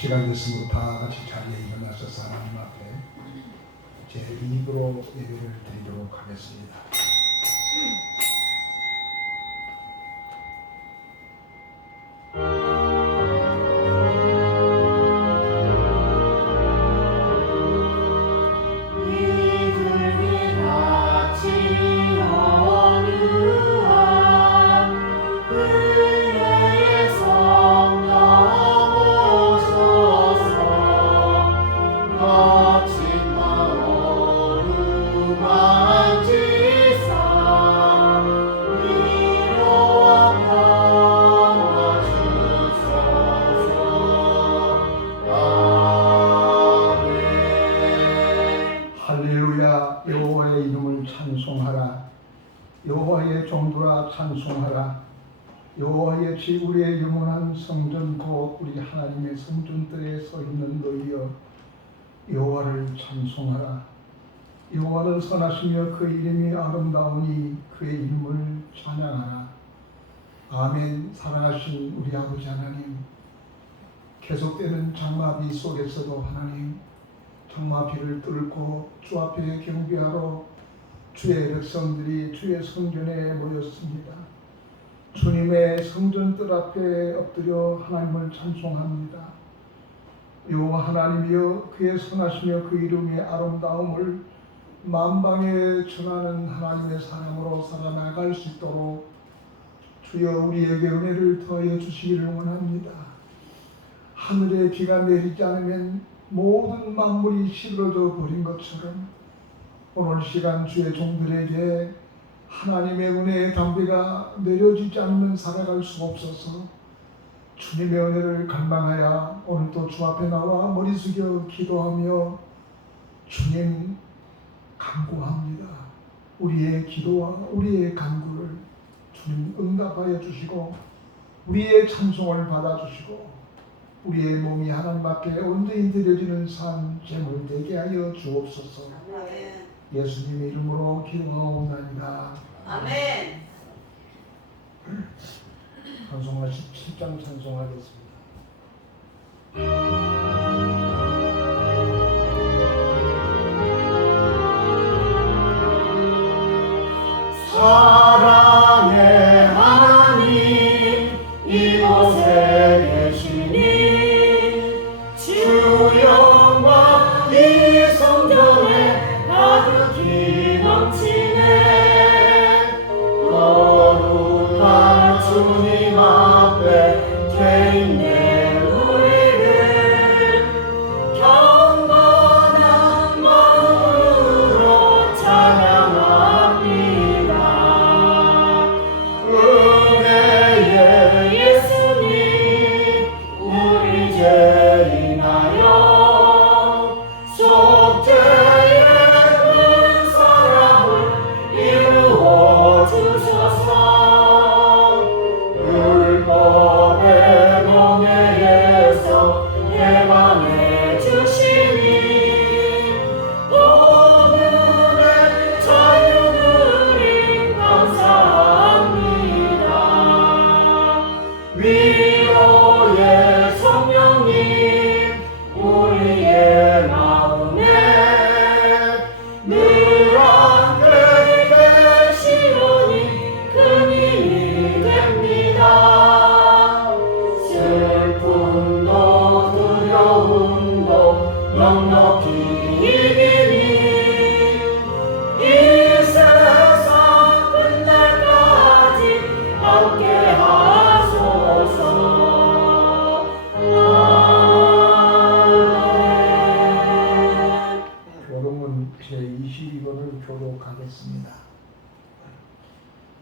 시간 됐으므로 다 같이 자리에 일어나셔서 하나님 앞에 제 입으로 예배를 드리도록 하겠습니다. 여호와의 이름을 찬송하라. 여호와의 종들아 찬송하라. 여호와의 지구의 영원한 성전 곧 우리 하나님의 성전들에 서 있는 너희여 여호와를 찬송하라. 여호와는 선하시며 그 이름이 아름다우니 그의 이름을 찬양하라. 아멘. 사랑하신 우리 아버지 하나님, 계속되는 장마비 속에서도 하나님 장마비를 뚫고 주 앞에 경배하러 주의 백성들이 주의 성전에 모였습니다. 주님의 성전들 앞에 엎드려 하나님을 찬송합니다. 여호와 하나님이여, 그의 선하시며 그 이름의 아름다움을 만방에 전하는 하나님의 사람으로 살아나갈 수 있도록 주여 우리에게 은혜를 더하여 주시기를 원합니다. 하늘에 비가 내리지 않으면 모든 만물이 시들어져 버린 것처럼 오늘 시간 주의 종들에게 하나님의 은혜의 담비가 내려지지 않으면 살아갈 수 없어서 주님의 은혜를 갈망하여 오늘도 주 앞에 나와 머리 숙여 기도하며 주님 간구합니다. 우리의 기도와 우리의 간구를 주님 응답하여 주시고 우리의 찬송을 받아주시고 우리의 몸이 하나님 앞에 온전히 드려지는 산 제물 되게 하여 주옵소서. 아멘. 예수님의 이름으로 기도하옵나이다. 아멘. 찬송가 17장 찬송하겠습니다. 사랑의 하나님 이곳에 계시니 주 영광 이 성전에 가득히 넘치네. 거룩한 주님 앞에 개 있는 우리를 경건한 마음으로 찬양합니다. 은혜의 예수님 우리 죄 인하여 속죄의 큰 사랑을 이루어 주소서. 율법의 멍에에서 해방해 주시니 오늘의 자유들이 감사합니다. 위로의 성령님 우리의 마음에 늘 함께 계시오니 큰 힘이 됩니다. 슬픔도 두려움도 넉넉히 이기니 이 세상 끝날까지 함께 하소서. 아멘. 교독은 제22권을 교독하겠습니다.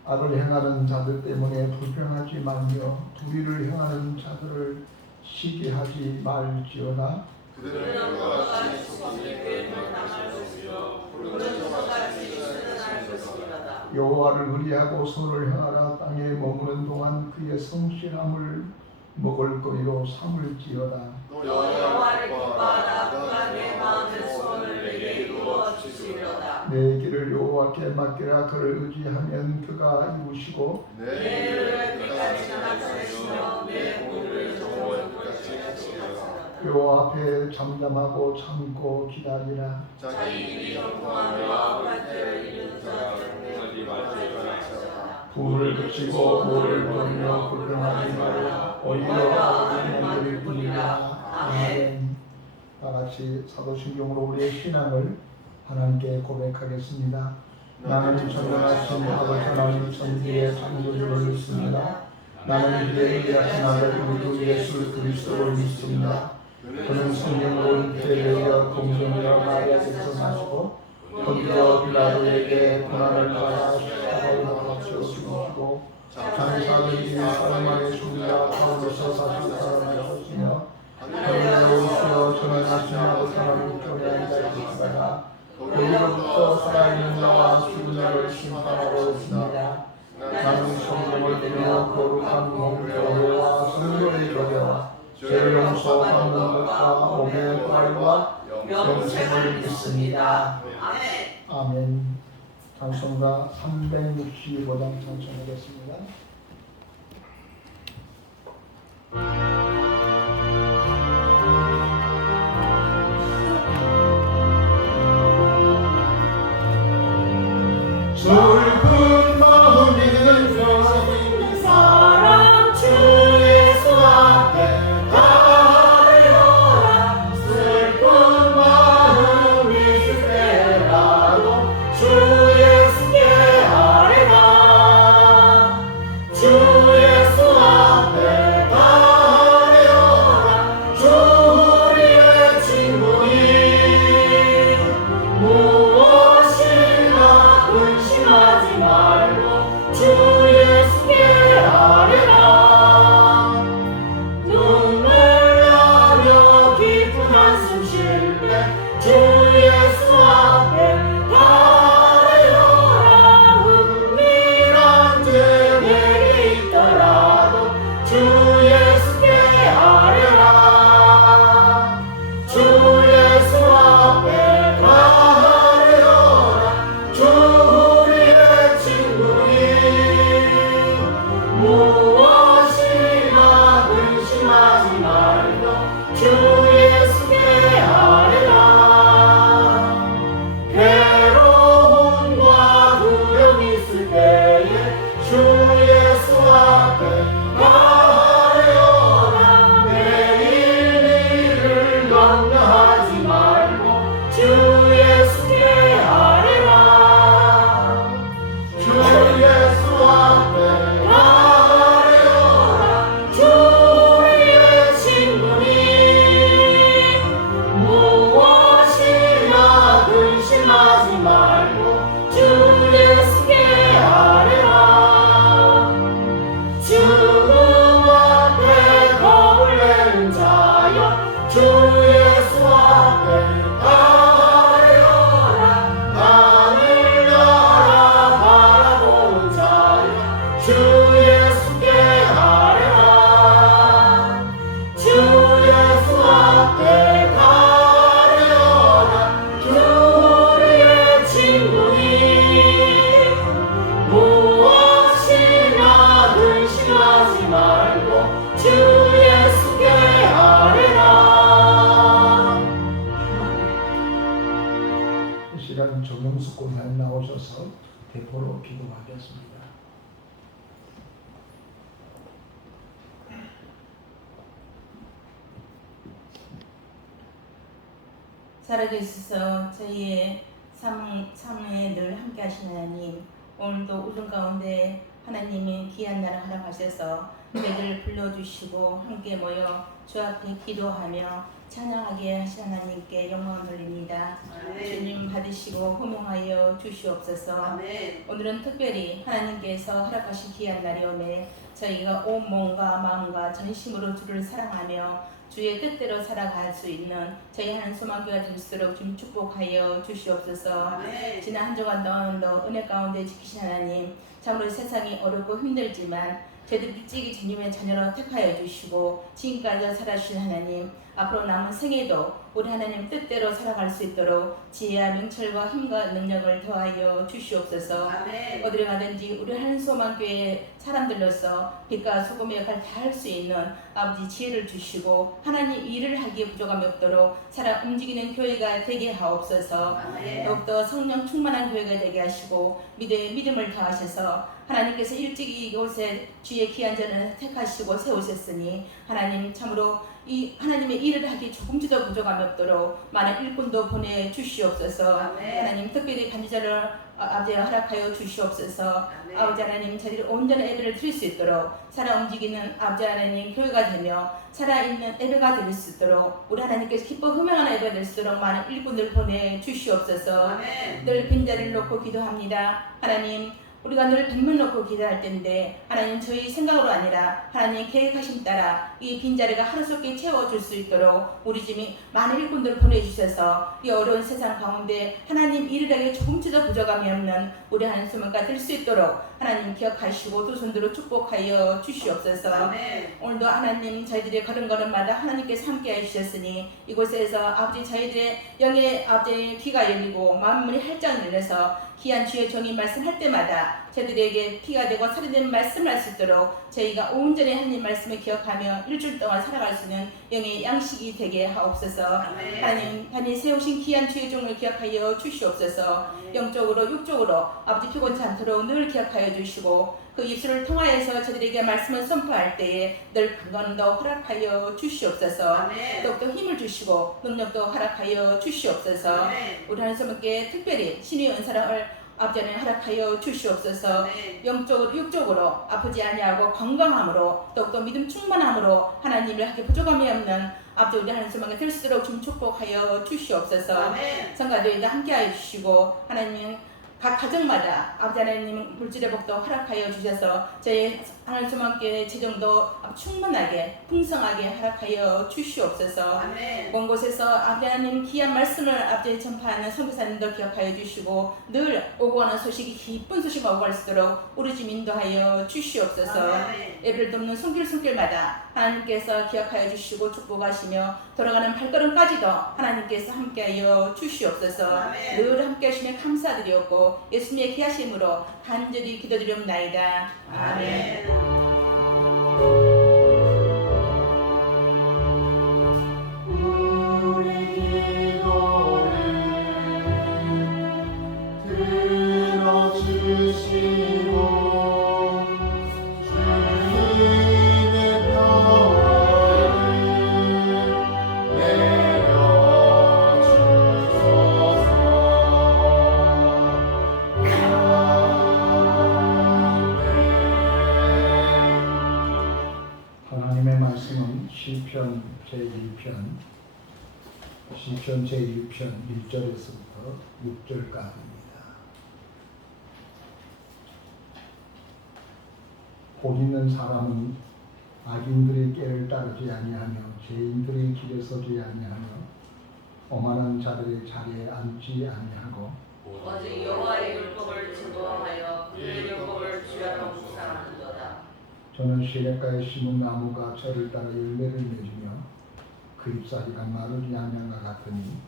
악을 행하는 자들 때문에 불평하지 말며 불의를 행하는 자들을 시기하지 말지어다. 그들은 그와 죽음의 괴를 당할 것이요 푸른 저같이 쓰는 것이로다. 여호와를 의리하고 선을 행하라. 땅에 머무는 동안 그의 성실함을 먹을거리로 삼을지어다. 여호와를 기뻐하라. 그가 내 마음의 소원을 내게 이루어 주시리로다. 내 길을 여호와께 맡기라. 그를 의지하면 그가 이루시고 내 의를 끝까지 나타내시며 내 공을 정월 끝까지 하시리로다. 여호와 앞에 잠잠하고 참고 기다리라. 자기 일이 형통하며 악한 죄를 이루는 자들은 어디 말지어라. 불을 그치고 물을 보며 불평하지 말라. 오히려 악을 만들 뿐이라. 아멘. 다 같이 사도신경으로 우리의 신앙을 하나님께 고백하겠습니다. 나는 전능하신 아버지 하나님 천지의 창조주를 믿습니다. 나는 그의 위대하신 아들 우리 주 예수 그리스도를 믿습니다. 그는 성령으로 잉태에 이어 동정녀 마리아에게서 나시고 본디오 빌라도에게 고난을 받아 십자가에 못 박혀 죽으시고 장사를 이겨 사람만의 죽으라 바울로서 다시 살아나셨으며 하늘에 오시어 전능하신 아버지 하나님 편에 앉아 계시다가 거기로부터 살아있는 자와 죽은 자를 심판하러 오시니라. 나는 성령을 믿으며 거룩한 공교회와 성도의 교회와 죄를 용서하는 것과 오매의 부활과 영생을 믿습니다. 아멘. 찬송가 365장 찬송하겠습니다. 붉은 마음 있는 사람 주 예수 앞에 가려라. 슬픈 마음 있을 때라도 주 예수께 아뢰라. 주 예수 앞에 가려라. 주 우리의 친구니 무엇이나 의심하지 말고 주 예수께 아뢰라. 눈물 나며 깊은 한숨 쉴 때 주 예수 앞에 가려라. 은밀한 죄 내게 있더라도 주 예수께 아뢰라. 주 예수 앞에 가려라. 주 우리의 친구니 무엇이나 근심하지 말고 주 예수께 아뢰라. 괴로움과 두려움 있을 때에 주 예수 앞에 가려라. 내일 일을 염려하지 말고 주 예수께 아뢰라. 주 예수 앞에 가려라. 주 우리의 친구니 무엇이나 근심하지 말고 주 예수께 아뢰라. 죽음 앞에 겁을 내는 자여 주 예수 앞에 가려라. 하늘나라 바라보는 자여 주 예수께 아뢰라. 주 예수 앞에 가려라. 주 우리의 친구니 무엇이나 근심하지 말고 주 예수께 아뢰라. 이 시간 정영숙 권사님 나오셔서 대포로 기도하겠습니다. 살아계셔서 저희의 삶에 늘 함께 하시는 하나님, 오늘도 우중 가운데 하나님이 귀한 날을 허락하셔서 저희들을 불러주시고 함께 모여 주 앞에 기도하며 찬양하게 하신 하나님께 영광을 돌립니다. 주님 받으시고 호명하여 주시옵소서. 아멘. 오늘은 특별히 하나님께서 허락하신 귀한 날이오매 저희가 온 몸과 마음과 전심으로 주를 사랑하며 주의 뜻대로 살아갈 수 있는 저희 하나님 소망교회가 될수록 좀 축복하여 주시옵소서. 아멘. 지난 한 주간 동안도 은혜 가운데 지키신 하나님, 참으로 세상이 어렵고 힘들지만 저희들 일찍이 주님의 자녀로 택하여 주시고 지금까지 살아주신 하나님, 앞으로 남은 생애도 우리 하나님 뜻대로 살아갈 수 있도록 지혜와 명철과 힘과 능력을 더하여 주시옵소서. 아멘. 어디를 가든지 우리 한소망교회 사람들로서 빛과 소금의 역할을 다 할 수 있는 아버지 지혜를 주시고 하나님 일을 하기에 부족함이 없도록 살아 움직이는 교회가 되게 하옵소서. 아멘. 더욱더 성령 충만한 교회가 되게 하시고 믿음을 더하셔서 하나님께서 일찍이 이곳에 주의 귀한 전을 택하시고 세우셨으니 하나님 참으로 이 하나님의 일을 하기 조금도 부족함이 없도록 많은 일꾼도 보내주시옵소서. 아멘. 하나님 특별히 간지자를 아버지 허락하여 주시옵소서. 아멘. 아버지 하나님 저희들이 온전한 예배를 드릴 수 있도록 살아 움직이는 아버지 하나님 교회가 되며 살아있는 예배가 될 수 있도록 우리 하나님께서 기뻐 흠명하는 예배가 될 수 있도록 많은 일꾼들 보내주시옵소서. 아멘. 늘 빈자리를 놓고 기도합니다. 하나님 우리가 늘 빈문 놓고 기도할 텐데 하나님 저희 생각으로 아니라 하나님 계획하심 따라 이 빈자리가 하루속히 채워줄 수 있도록 우리 집이 많은 일꾼들을 보내주셔서 이 어려운 세상 가운데 하나님 일을 하기에 조금치도 부족함이 없는 우리 하나님 소망가 될 수 있도록 하나님 기억하시고 두 손으로 축복하여 주시옵소서. 아멘. 오늘도 하나님 저희들의 걸음걸음마다 하나님께서 함께해 주셨으니 이곳에서 아버지 저희들의 영의 아버지 귀가 열리고 마음문이 활짝 열려서 귀한 주의 종이 말씀할 때마다 저희들에게 피가 되고 살이 되는 말씀을 할 수 있도록 저희가 온전히 하나님 말씀을 기억하며 일주일 동안 살아갈 수 있는 영의 양식이 되게 하옵소서. 아멘. 하나님 단일 세우신 귀한 주의 종을 기억하여 주시옵소서. 영적으로 육적으로 아버지 피곤치 않도록 늘 기억하여 주시고 그 입술을 통하여서 저들에게 말씀을 선포할 때에 늘 강건도 허락하여 주시옵소서. 아멘. 더욱더 힘을 주시고 능력도 허락하여 주시옵소서. 아멘. 우리 하나님께 특별히 신의 은사를 아버지 하나님 허락하여 주시옵소서. 아멘. 영적으로 육적으로 아프지 아니하고 건강함으로 더욱더 믿음 충만함으로 하나님을 하기 부족함이 없는 아버지 우리 하나님께 될 수 있도록 좀 축복하여 주시옵소서. 아멘. 성가대회도 함께하여 주시고 하나님 각 가정마다 아버지 하나님 물질의 복도 허락하여 주셔서 저희 하나님 함께 재정도 충분하게 풍성하게 허락하여 주시옵소서. 아멘. 먼 곳에서 아버지 하나님 귀한 말씀을 아버지 전파하는 선교사님도 기억하여 주시고 늘 오고 가는 소식이 기쁜 소식이 오고 갈 수 있도록 우리 집 인도하여 주시옵소서. 아멘. 예배를 돕는 손길마다 하나님께서 기억하여 주시고 축복하시며 돌아가는 발걸음까지도 하나님께서 함께하여 주시옵소서. 아멘. 늘 함께 하시며 감사드리옵고 예수님의 귀하심으로 간절히 기도드리옵나이다. 아멘. 우리 기도를 들어주시고 주님의 평안을 내려주소서. 하나님의 말씀은 시편 제1편 1절에서부터 6절까지입니다. 복 있는 사람은 악인들의 꾀를 따르지 아니하며 죄인들의 길에 서지 아니하며 오만한 자들의 자리에 앉지 아니하고 오직 여호와의 율법을 증거하여 그의 율법을 주야로 묵상하는도다. 저는 시냇가에 심은 나무가 저를 따라 열매를 맺으며 그 잎사귀가 마르지 아니한가 같으니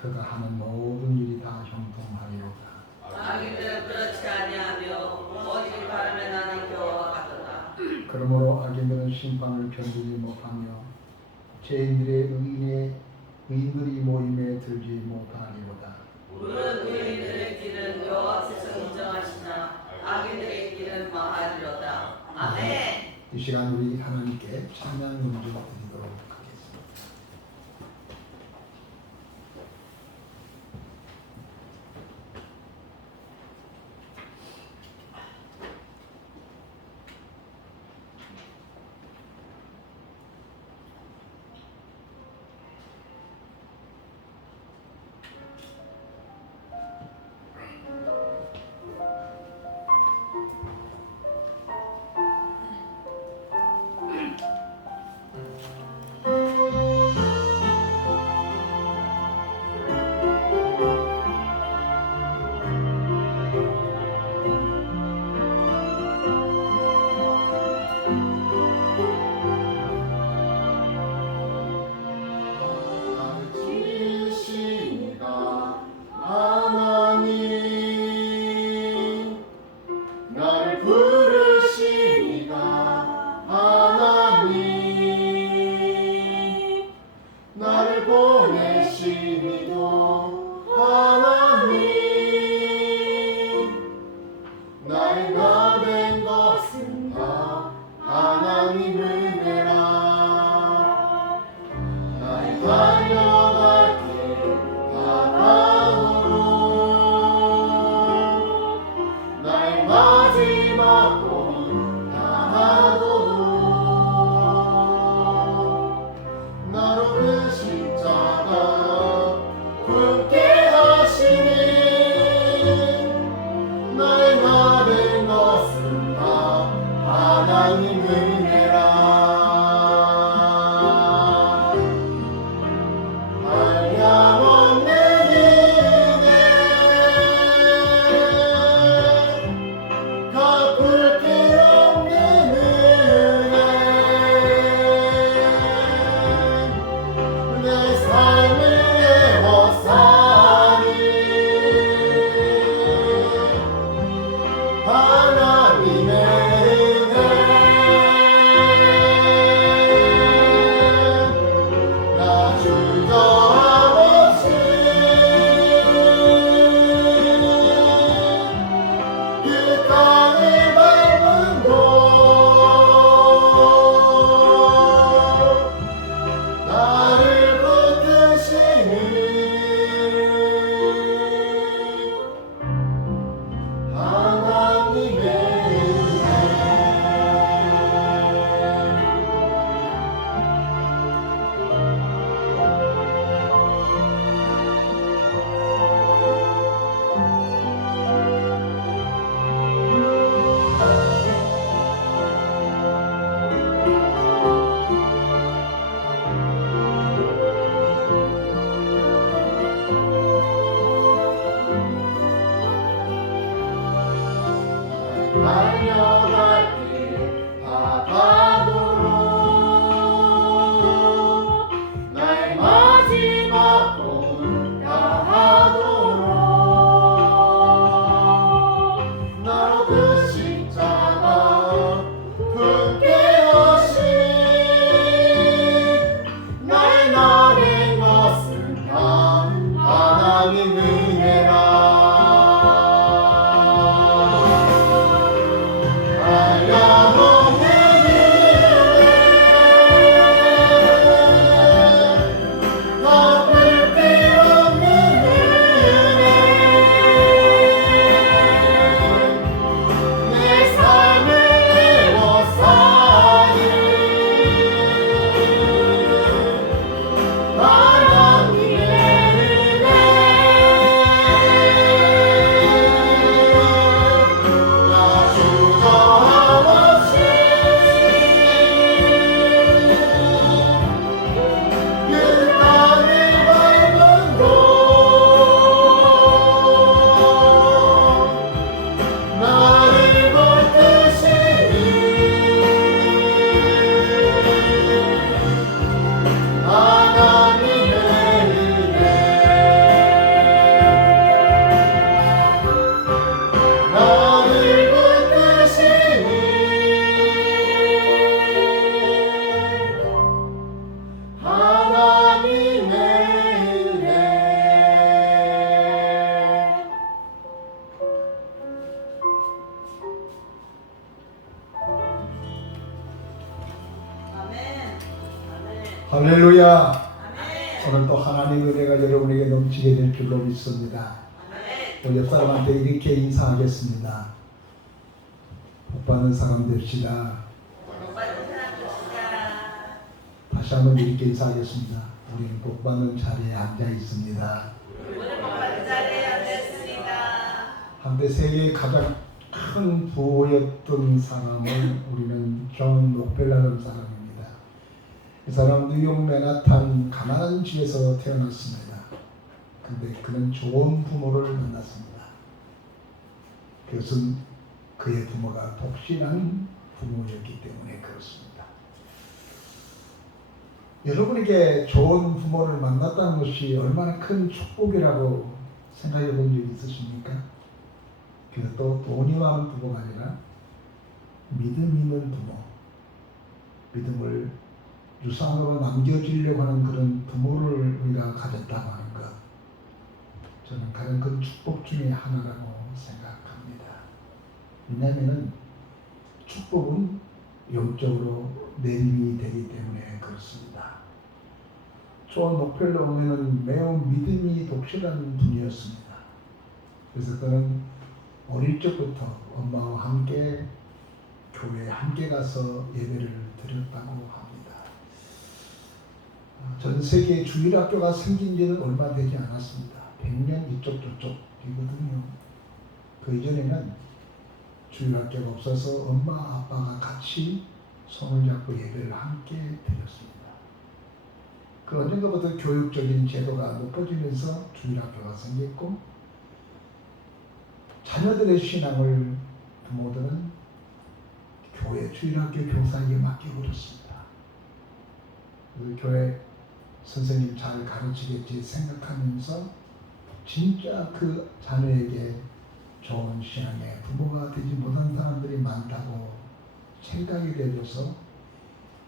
그가 하는 모든 일이 다 형통하리로다. 악인들은 그렇지 아니하며 오직 바람에 나는 겨와 같도다. 그러므로 악인들은 심판을 견디지 못하며 죄인들의 의인들이 모임에 들지 못하리로다. 물은 의인들의 길은 여호와께서 인정하시나 악인들의 길은 망하리로다. 아멘. 이 시간 우리 하나님께 찬양 문제 드리도록 하겠습니다. 할렐루야. 오늘 또 하나님의 은혜가 여러분에게 넘치게 될 줄로 믿습니다. 또 옆 사람한테 이렇게 인사하겠습니다. 복 받는 사람 됩시다. 다시 한번 이렇게 인사하겠습니다. 우리는 복 받는 자리에 앉아 있습니다. 한때 세계의 가장 큰 부호였던 사람을 우리는 존 록펠러라는 사람입니다. 이 사람 뉴욕 맨하탄 가난한 집에서 태어났습니다. 근데 그는 좋은 부모를 만났습니다. 그것은 그의 부모가 독실한 부모였기 때문에 그렇습니다. 여러분에게 좋은 부모를 만났다는 것이 얼마나 큰 축복이라고 생각해 본 적 있으십니까? 그것도 돈이 많은 부모가 아니라 믿음 있는 부모, 믿음을 유산으로 남겨주려고 하는 그런 부모를 우리가 가졌다고 하는 것, 저는 가장 큰 축복 중에 하나라고 생각합니다. 왜냐하면 축복은 영적으로 내림이 되기 때문에 그렇습니다. 존 록펠러는 매우 믿음이 독실한 분이었습니다. 그래서 그는 어릴 적부터 엄마와 함께 교회에 함께 가서 예배를 드렸다고 합니다. 전 세계 주일학교가 생긴 지는 얼마 되지 않았습니다. 100년 이쪽 저쪽이거든요. 그 이전에는 주일학교가 없어서 엄마 아빠가 같이 손을 잡고 예배를 함께 드렸습니다. 그 언젠가부터 교육적인 제도가 높아지면서 주일학교가 생겼고 자녀들의 신앙을 부모들은 교회 주일학교 교사에게 맡겨버렸습니다. 교회 선생님 잘 가르치겠지 생각하면서 진짜 그 자녀에게 좋은 신앙의 부모가 되지 못한 사람들이 많다고 생각이 되어서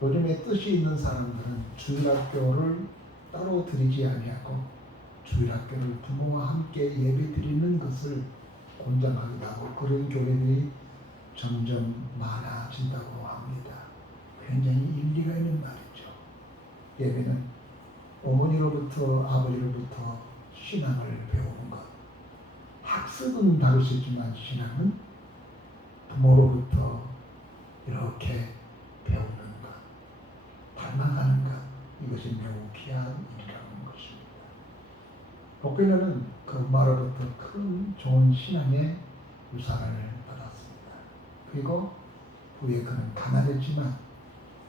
요즘에 뜻이 있는 사람들은 주일학교를 따로 드리지 아니하고 주일학교를 부모와 함께 예배 드리는 것을 권장하기도 하고 그런 교회들이 점점 많아진다고 합니다. 굉장히 일리가 있는 말이죠. 예배는 어머니로부터 아버지로부터 신앙을 배우는 것. 학습은 다를 수 있지만 신앙은 부모로부터 이렇게 배우는 것, 닮아가는 것, 이것이 매우 귀한 일이라는 것입니다. 록펠러는 그 엄마로부터 큰 좋은 신앙의 유산을 받았습니다. 그리고 후에 그는 가난했지만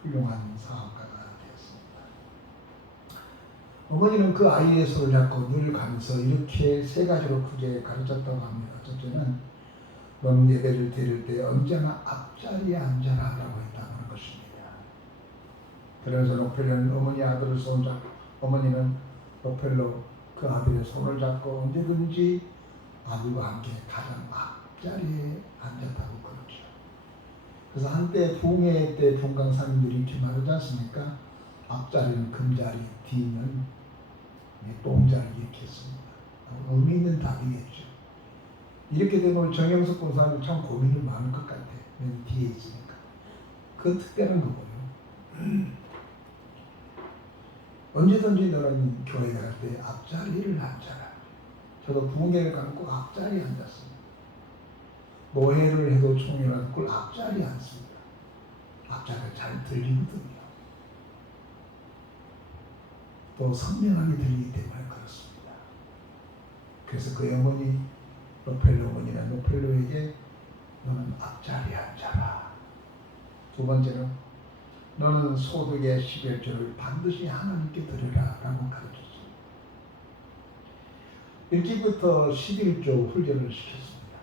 훌륭한 사업가가 되었습니다. 어머니는 그 아이의 손을 잡고 늘 가면서 이렇게 세 가지로 크게 가르쳤다고 합니다. 첫째는 넌 예배를 드릴 때 언제나 앞자리에 앉아라 라고 했다는 것입니다. 그래서 록펠러는 어머니 아들을 손잡고 어머니는 록펠러 그 아들의 손을 잡고 언제든지 아들과 함께 가장 앞자리에 앉았다고 그러죠. 그래서 한때 부흥회 때 분강사님들이 이렇게 말하지 않습니까? 앞자리는 금자리, 뒤는 똥자리 이렇게 했습니다. 의미 있는 답이겠죠. 이렇게 되면 정영석 권사님 참 고민이 많을 것 같아요. 맨 뒤에 있으니까. 그건 특별한 거고요. 언제든지 너는 교회 갈 때 앞자리를 앉아라. 저도 부흥회를 가면 꼭 앞자리에 앉았습니다. 노회를 해도 총회를 꼭 앞자리에 앉습니다. 앞자리가 잘 들리거든요. 또 선명하게 들리기 때문에 그렇습니다. 그래서 그 어머니 록펠러 어머니는 록펠러에게 너는 앞자리에 앉아라. 두 번째는 너는 소득의 11조를 반드시 하나님께 드리라 라고 가르쳤습니다. 일찍부터 11조 훈련을 시켰습니다.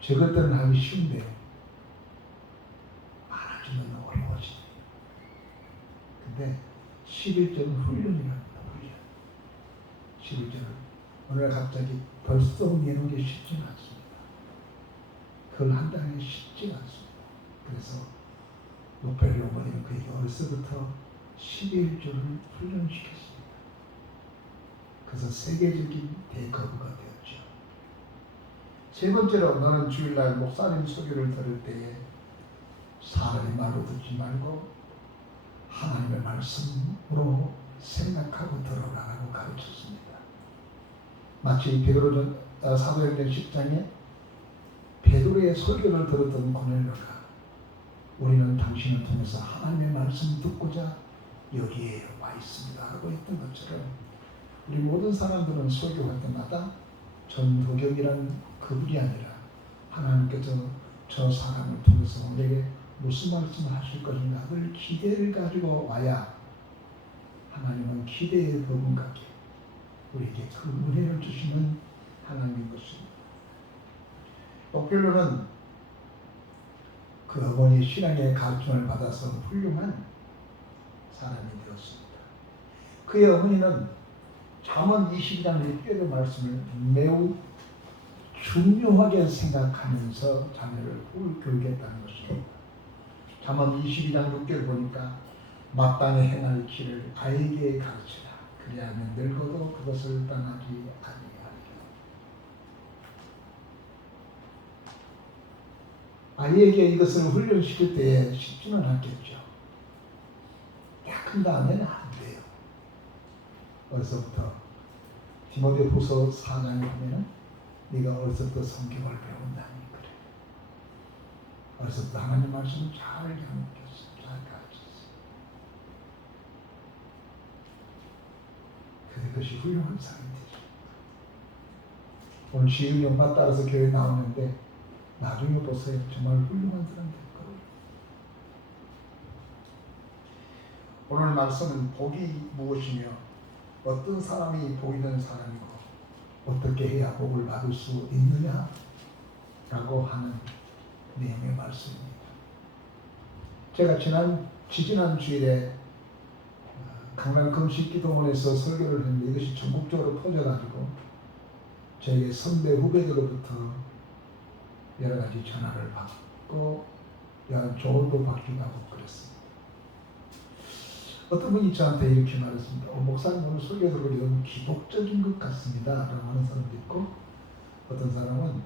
저것들은 하기 쉬운데 많아지면 어려워지네요. 근데 11조는 훈련이랍니다. 훈련. 11조를 오늘 갑자기 벌써 내놓은 게 쉽지는 않습니다. 그걸 한다는 게 쉽지 않습니다. 그래서 록펠러 어머니는 그에게 어려서부터 11조를 훈련시켰습니다. 그래서 세계적인 대거부가 되었죠. 세 번째로 너는 주일날 목사님 소개를 들을 때에 사람의 말로 듣지 말고 하나님의 말씀으로 생각하고 들어라라고 가르쳤습니다. 마치 사도행전 10장에 베드로의 설교를 들었던 고넬료가 우리는 당신을 통해서 하나님의 말씀을 듣고자 여기에 와 있습니다 하고 했던 것처럼 우리 모든 사람들은 설교할 때마다 전도경이란 그분이 아니라 하나님께서 저 사람을 통해서 우리에게 무슨 말씀을 하실 것인가 늘 기대를 가지고 와야 하나님은 기대에 버금가게 우리에게 그 은혜를 주시는 하나님인 것입니다. 오필로는 그 어머니 신앙의 가르침을 받아서 훌륭한 사람이 되었습니다. 그의 어머니는 잠언 22장 6절의 말씀을 매우 중요하게 생각하면서 자녀를 교육했다는 것입니다. 잠언 22장 6절 보니까 마땅히 행할 길을 아이에게 가르치라. 그리하면 늙어도 그것을 떠나지 아니하리라. 아이에게 이것을 훈련시킬 때에 쉽지는 않겠죠. 큰 다음에는 안 돼요. 어디서부터? 디모데후서 4장에 보면은 네가 어디서부터 성경을 배운다니 그래. 어디서부터 하나님 말씀을 잘 가르쳤어. 잘 가르쳤어. 그것이 훌륭한 사람이 되죠. 오늘 시은이 엄마 따라서 교회 나오는데 나중에 보세요. 정말 훌륭한 사람 될 거예요. 오늘 말씀은 복이 무엇이며 어떤 사람이 복 있는 사람이고 어떻게 해야 복을 받을 수 있느냐라고 하는 내용의 말씀입니다. 제가 지지난 주일에 강남 금식기도원에서 설교를 했는데 이것이 전국적으로 퍼져가지고 저에게 선배 후배들로부터 여러 가지 전화를 받고 조언도 받기도 하고 그랬습니다. 어떤 분이 저한테 이렇게 말했습니다. 목사님 오늘 설교 들고 너무 기독적인 것 같습니다 라고 하는 사람도 있고 어떤 사람은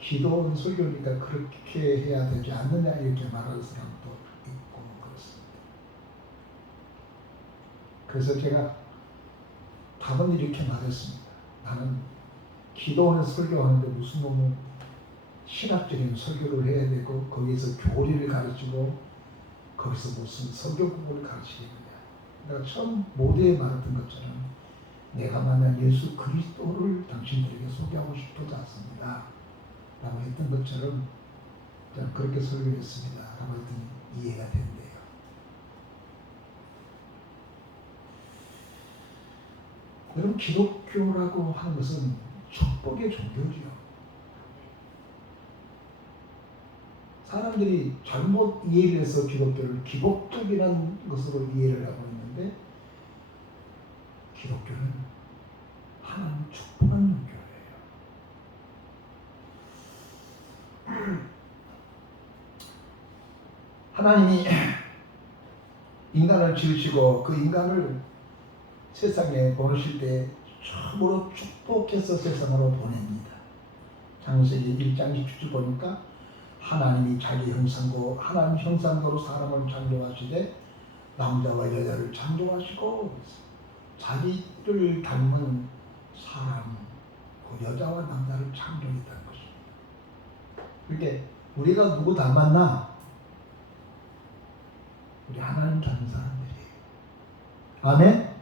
기도원 설교니까 그렇게 해야 되지 않느냐 이렇게 말하는 사람도 있고 그렇습니다. 그래서 제가 답은 이렇게 말했습니다. 나는 기도원에서 설교하는데 무슨 너무 신학적인 설교를 해야 되고 거기에서 교리를 가르치고 거기서 무슨 설교 공부를 가르치겠느냐. 내가 처음 모두에 말했던 것처럼 내가 만난 예수 그리스도를 당신들에게 소개하고 싶지 않습니다 라고 했던 것처럼 그렇게 설교했습니다 라고 했더니 이해가 된대요. 여러분 기독교라고 하는 것은 축복의 종교지요. 사람들이 잘못 이해를 해서 기독교를 기복적이라는 것으로 이해를 하고 있는데 기독교는 하나님 축복하는 교회예요. 하나님이 인간을 지으시고 그 인간을 세상에 보내실 때 처음으로 축복해서 세상으로 보냅니다. 창세기 1장 27절 보니까 하나님이 자기 형상고 하나님 형상대로 사람을 창조하시되 남자와 여자를 창조하시고 자기를 닮은 사람 그 여자와 남자를 창조했다는 것입니다. 그러니까 우리가 누구 닮았나? 우리 하나님 닮은 사람들이에요. 아멘?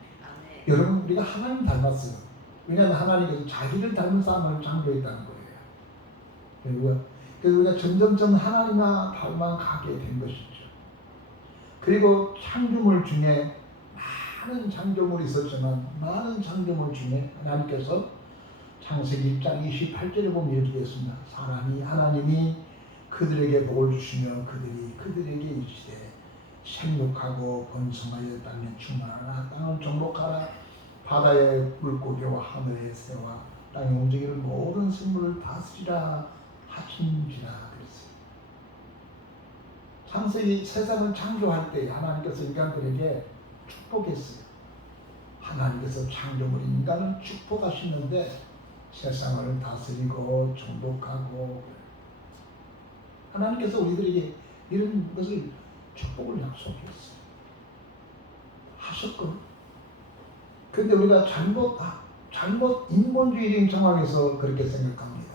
여러분 우리가 하나님 닮았어요. 왜냐하면 하나님께서 자기를 닮은 사람을 창조했다는 거예요. 그래서 우리가 점점점 하나님과 닮아가게 된 것이죠. 그리고 창조물 중에 많은 창조물이 있었지만 많은 창조물 중에 하나님께서 창세기 1장 28절에 보면 이렇게 되었습니다. 하나님이 그들에게 복을 주시며 그들에게 이르시되 생육하고 번성하여 땅에 충만하라 땅을 정복하라 바다의 물고기와 하늘의 새와 땅에 움직이는 모든 생물을 다스리라 하신지라 그랬어요. 창세기 세상을 창조할 때 하나님께서 인간들에게 축복했어요. 하나님께서 창조물 인간을 축복하시는데 세상을 다스리고 정복하고 하나님께서 우리들에게 이런 것을 축복을 약속했어요. 하셨거든. 근데 우리가 잘못 인본주의적인 상황에서 그렇게 생각합니다.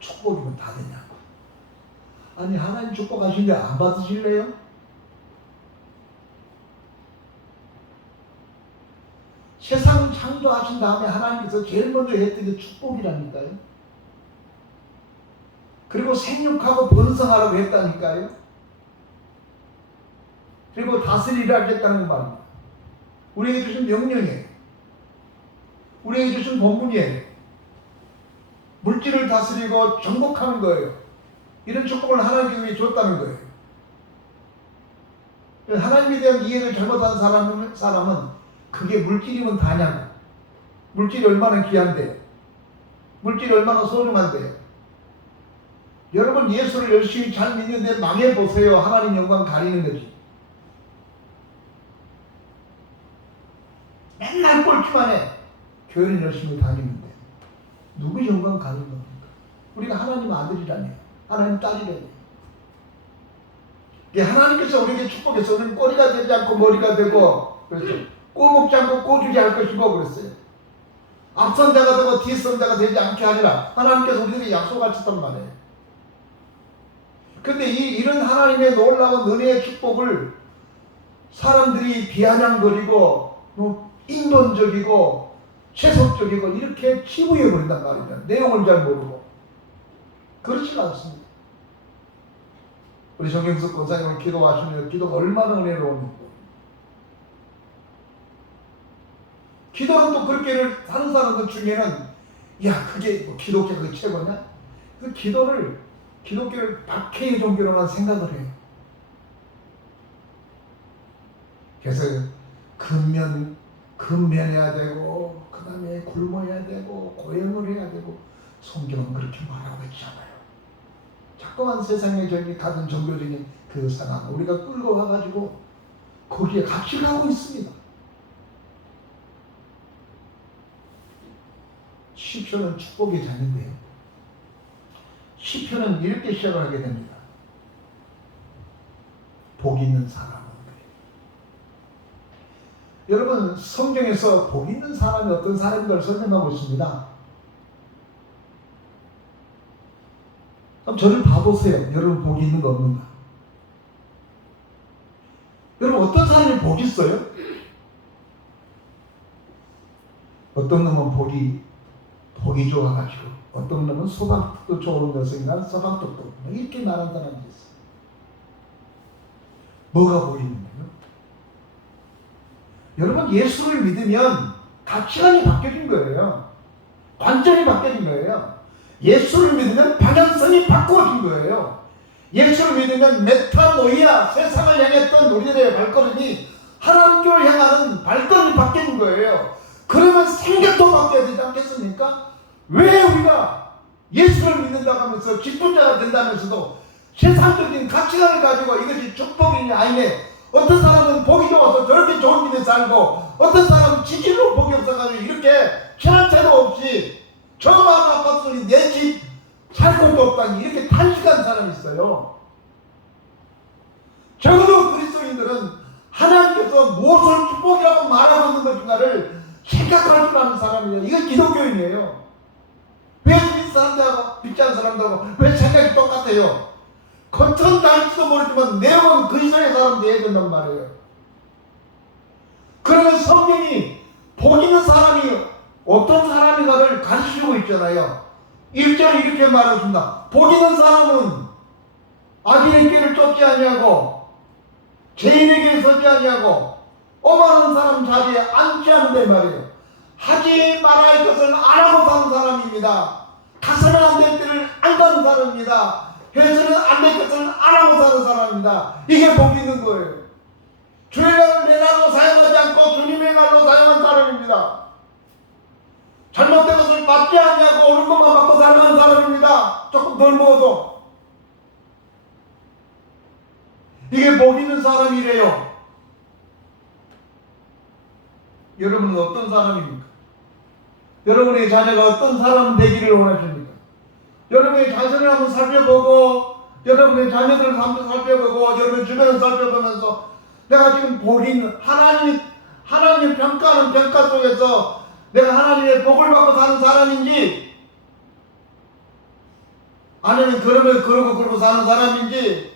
축복이면 다 되냐고. 아니 하나님 축복하시는데 안 받으실래요? 세상 창조하신 다음에 하나님께서 제일 먼저 했던 게 축복이라니까요. 그리고 생육하고 번성하라고 했다니까요. 그리고 다스리라 했다는 말입니다. 우리에게 주신 명령이에요. 우리에게 주신 본분이에요. 물질을 다스리고 정복하는 거예요. 이런 축복을 하나님께 줬다는 거예요. 하나님에 대한 이해를 잘못한 사람은 그게 물질이면 다냐고. 물질이 얼마나 귀한데, 물질이 얼마나 소중한데. 여러분 예수를 열심히 잘 믿는데 망해보세요. 하나님 영광 가리는 거지. 맨날 꼴찌만 해. 교회는 열심히 다니는데 누구 영광 가리는 겁니까? 우리가 하나님 아들이라니, 하나님 딸이라니. 하나님께서 우리에게 축복해서 우리는 꼬리가 되지 않고 머리가 되고, 그렇죠? 꼬먹지 않고 꼬주게 할 것이고 그랬어요. 앞선 자가 되고 뒤선 자가 되지 않게 하리라. 하나님께서 우리에게 약속하셨단 말이에요. 근데 이런 하나님의 놀라운 은혜의 축복을 사람들이 비아냥거리고 인본적이고 세속적이고 이렇게 치부해 버린단 말입니다. 내용을 잘 모르고. 그렇지 않습니다. 우리 정경석 권사님을 기도하시면 기도가 얼마나 은혜로운지. 기도는 또 그렇게 하는 사람들 중에는 야 그게 뭐 기독교가 그 최고냐? 그 기독교를 박해의 종교로만 생각을 해요. 그래서 근면해야 되고 그 다음에 굶어야 되고 고행을 해야 되고 성경은 그렇게 말하고 있잖아요. 자꾸만 세상에 저기 가는 종교적인 그 상황 우리가 끌고 와가지고 거기에 같이 가고 있습니다. 시편은 축복의 장인데요. 시편은 이렇게 시작을 하게 됩니다. 복 있는 사람은 그래. 여러분 성경에서 복 있는 사람이 어떤 사람인가를 설명하고 있습니다. 그럼 저를 봐보세요. 여러분 복이 있는 거 없는가? 여러분 어떤 사람이 복이 있어요? 어떤 놈은 복이 좋아가지고 어떤 놈은 소박도 좋은 녀석이나 소박도 이렇게 말하는 사람이 있어요. 뭐가 복이 있는 거예요? 여러분 예수를 믿으면 가치관이 바뀌어진 거예요. 관점이 바뀌어진 거예요. 예수를 믿으면 방향성이 바꾸어진 거예요. 예수를 믿으면 메타노이아 세상을 향했던 우리들의 발걸음이 하나님을 향하는 발걸음이 바뀌는 거예요. 그러면 생각도 바뀌어야 되지 않겠습니까? 왜 우리가 예수를 믿는다고 하면서 기쁜 자가 된다면서도 세상적인 가치관을 가지고 이것이 축복이냐 아니냐, 어떤 사람은 복이 좋아서 저렇게 좋은 집에 살고 어떤 사람은 지질로 복이 없어가지고 이렇게 친한 채도 없이 저 많은 아파트니 내 집 살 곳도 없다니 이렇게 탄식한 사람이 있어요. 적어도 그리스도인들은 하나님께서 무엇을 축복이라고 말하고 있는 것인가를 생각할 줄 아는 사람이에요. 이건 기독교인이에요. 왜 믿는 사람들하고 믿지 않는 사람들하고 왜 생각이 똑같아요? 겉은 다를지도 모르지만 내용은 그리스도의 사람 되어야 된단 말이에요. 그러면 성경이 복 있는 사람이 어떤 사람인가를 가르치고 있잖아요. 1절에 이렇게 말해줍니다. 복 있는 사람은 악인의 길을 쫓지 아니하고 죄인의 길을 서지 아니하고 오만한 사람 자리에 앉지 않는데 말이에요. 하지 말아야 할 것을 안 하고 사는 사람입니다. 가서는 안 될 때를 안 가는 사람입니다. 해서는 안 될 것을 안 하고 사는 사람입니다. 이게 복 있는 거예요. 주의 날을 내 날로 사용하지 않고 주님의 날로 사용한 사람입니다. 잘못된 것을 받지 아니하고 옳은 것만 받고 살아가는 사람입니다. 조금 덜 먹어도. 이게 복 있는 사람이래요. 여러분은 어떤 사람입니까? 여러분의 자녀가 어떤 사람 되기를 원하십니까? 여러분의 자신을 한번 살펴보고 여러분의 자녀들을 한번 살펴보고 여러분의 주변을 살펴보면서 내가 지금 복 있는 하나님의 평가하는 평가 속에서 내가 하나님의 복을 받고 사는 사람인지, 아니면 그러고 사는 사람인지,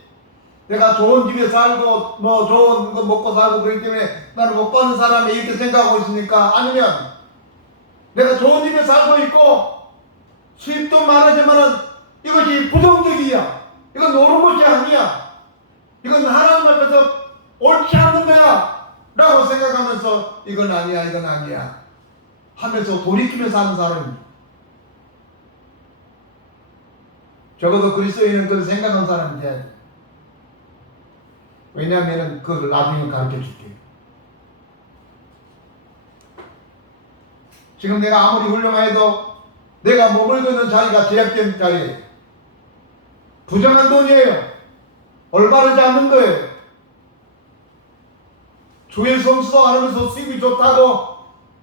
내가 좋은 집에 살고 뭐 좋은 거 먹고 살고 그렇기 때문에 나는 복 받는 사람이 이렇게 생각하고 있으니까, 아니면 내가 좋은 집에 살고 있고 수입도 많아지면은 이것이 부정적이야, 이건 노는 것이 아니야, 이건 하나님 앞에서 옳지 않는 거야 라고 생각하면서 이건 아니야 하면서 돌이키며 사는 사람입니다. 적어도 그리스도인은 그걸 생각하는 사람이 돼야 돼. 왜냐하면 그걸 나중에 가르쳐 줄게요. 지금 내가 아무리 훌륭해도 내가 머물고 있는 자리가 제약된 자리예요. 부정한 돈이에요. 올바르지 않는 거예요. 주일 성수도 안 하면서 수입이 좋다고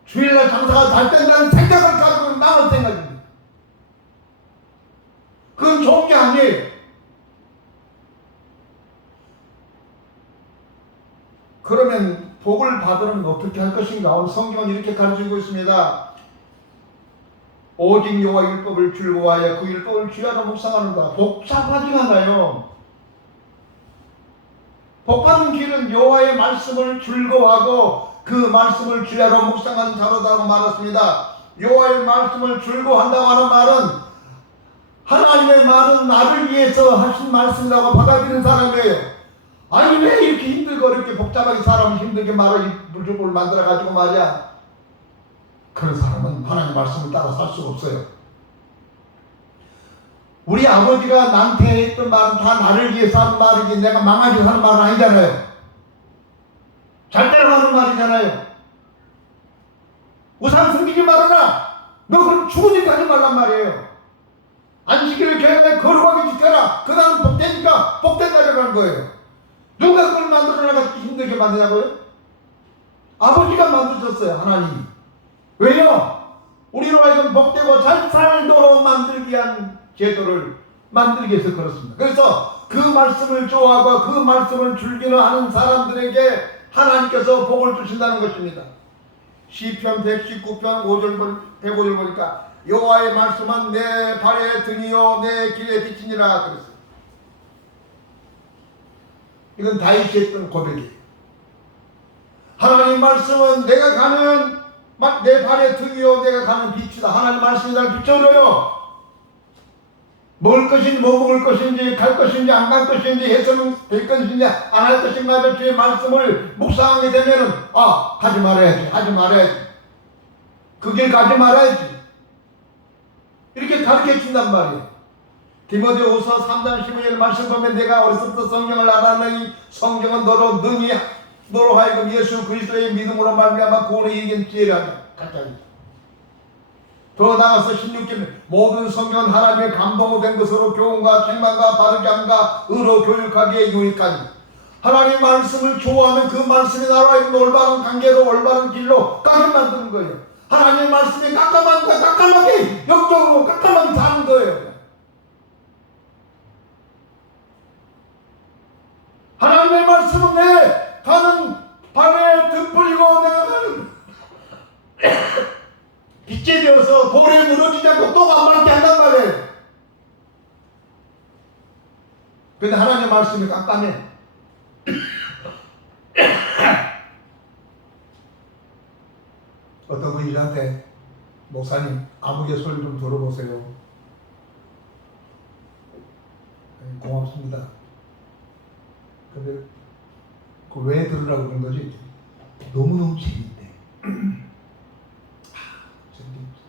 주일날 장사가 잘 된다는 생각을 가지고 나는 생각입니다. 그건 좋은 게 아니에요. 그러면 복을 받으려면 어떻게 할 것인가? 오늘 성경은 이렇게 가르치고 있습니다. 오직 여호와 율법을 즐거워하여 그 율법을 귀하로 묵상하는다. 복잡하지가 않아요. 복받는 길은 여호와의 말씀을 즐거워하고 그 말씀을 귀하로 묵상하는 자로다고 말했습니다. 여호와의 말씀을 즐거워한다고 하는 말은 하나님의 말은 나를 위해서 하신 말씀이라고 받아들이는 사람이에요. 아니 왜 이렇게 힘들고 이렇게 복잡하게 사람을 힘들게 말을 물주를 만들어가지고 말이야. 그런 사람은 하나님 말씀을 따라 살 수가 없어요. 우리 아버지가 나한테 했던 말은 다 나를 위해서 하는 말이지 내가 망하게 하는 말은 아니잖아요. 잘 따라가는 말이잖아요. 우상 숨기지 말아라. 너 그럼 죽으니까 하지 말란 말이에요. 안식일을 계획에 거룩하게 지켜라. 그다음 복되니까 복된다라는 거예요. 누가 그걸 만들어내가지고 힘들게 만드냐고요? 아버지가 만드셨어요. 하나님이. 왜요? 우리로 하여금 복되고 잘 살도록 만들기 위한 제도를 만들기 위해서 그렇습니다. 그래서 그 말씀을 좋아하고 그 말씀을 즐기려 하는 사람들에게 하나님께서 복을 주신다는 것입니다. 시편 119편 105절 보니까 여호와의 말씀은 내 발의 등이요 내 길의 빛이니라 그랬어요. 이건 다윗이 했던 고백이에요. 하나님 말씀은 내가 가는 내 발의 등이요 내가 가는 빛이다. 하나님 말씀이 날 비춰줘요. 먹을 것인지 뭐 먹을 것인지 갈 것인지 안 갈 것인지 해서는 될 것인지 안 할 것인가 주의 말씀을 묵상하게 되면은 가지 말아야지 그 길 가지 말아야지 이렇게 가르쳐 준단 말이에요. 디모데후서 3장 15절 말씀 보면 내가 어렸을 때 성경을 알았느니 성경은 너로 하여금 예수 그리스도의 믿음으로 말미암아 구원에 이긴 지혜라. 더 나아가서 16절 모든 성경은 하나님의 감동으로 된 것으로 교훈과 책망과 바르게 함과 의로 교육하기에 유익하니 하나님 말씀을 좋아하면 그 말씀이 나로 하여금 올바른 관계로 올바른 길로 가게 만드는 거예요. 하나님 말씀이 깜깜하게 영적으로 깜깜하게 사는 거예요. 하나님의 말씀은 내 가는 발에 등불이고 내가 가는 빛이 되어서 돌에 무너지지 않고 또 만만하게 한단 말이에요. 근데 하나님의 말씀이 깜깜해. 어떤 분이 저한테 목사님 아무개 소리 좀 들어보세요. 고맙습니다. 근데 그 왜 들으라고 그런 거지? 너무너무 재밌대.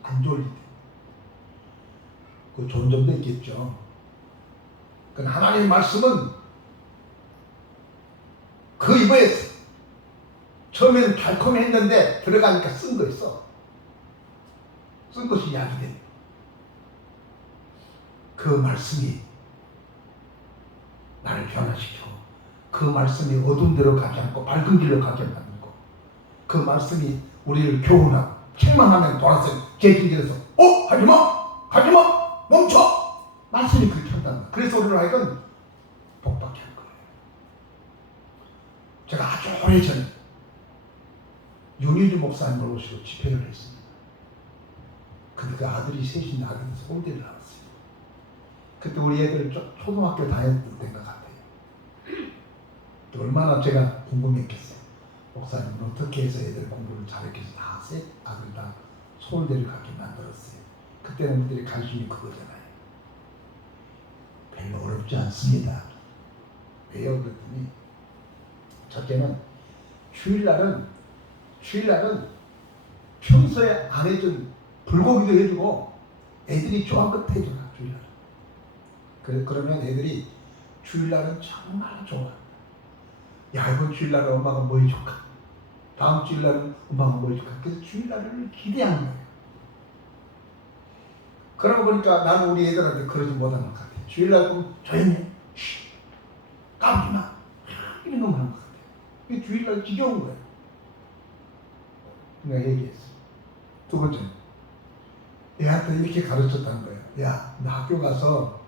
안 졸릴 때. 그 좋은 점도 있겠죠. 그 하나님의 말씀은 그 입에 처음에는 달콤했는데 들어가니까 쓴 거 있어. 쓴 것이 약이 돼. 그 말씀이 나를 변화시켜. 그 말씀이 어두운 데로 가지 않고 밝은 길로 가게 만들고 그 말씀이 우리를 교훈하고 책망하면 돌아서 제길에서 하지마 가지마 멈춰 말씀이 그렇게 한단 말이야. 그래서 우리를 하여금 복받게 한 거예요. 제가 아주 오래전에 윤희주 목사님을 오시고 집회를 했습니다. 근데 그 아들이 셋이 나가서 서울대를 나왔어요. 그때 우리 애들 초등학교 다녔던 때인 것 같아요. 얼마나 제가 궁금했겠어요. 목사님은 어떻게 해서 애들 공부를 잘했게 해서 다 셋 아들 다 서울대를 가게 만들었어요. 그때는 우리들이 관심이 그거잖아요. 별로 어렵지 않습니다. 왜요? 그랬더니 첫째는 주일날은 평소에 안 해준 불고기도 해주고 애들이 좋아한 것 해줘라. 주일날은. 그러면 애들이 주일날은 정말 좋아. 야, 이번 주일날은 엄마가 뭐 해줄까? 다음 주일날은 엄마가 뭐 해줄까? 그래서 주일날을 기대하는 거예요. 그러고 보니까 나는 우리 애들한테 그러지 못한 것 같아요. 주일날 그럼 조용히 해. 까부지 마. 이런 놈을 하는 것 같아요. 이게 주일날 지겨운 거예요. 내가 얘기했어. 두 번째, 애한테 이렇게 가르쳤다는 거예요. 야, 나 학교 가서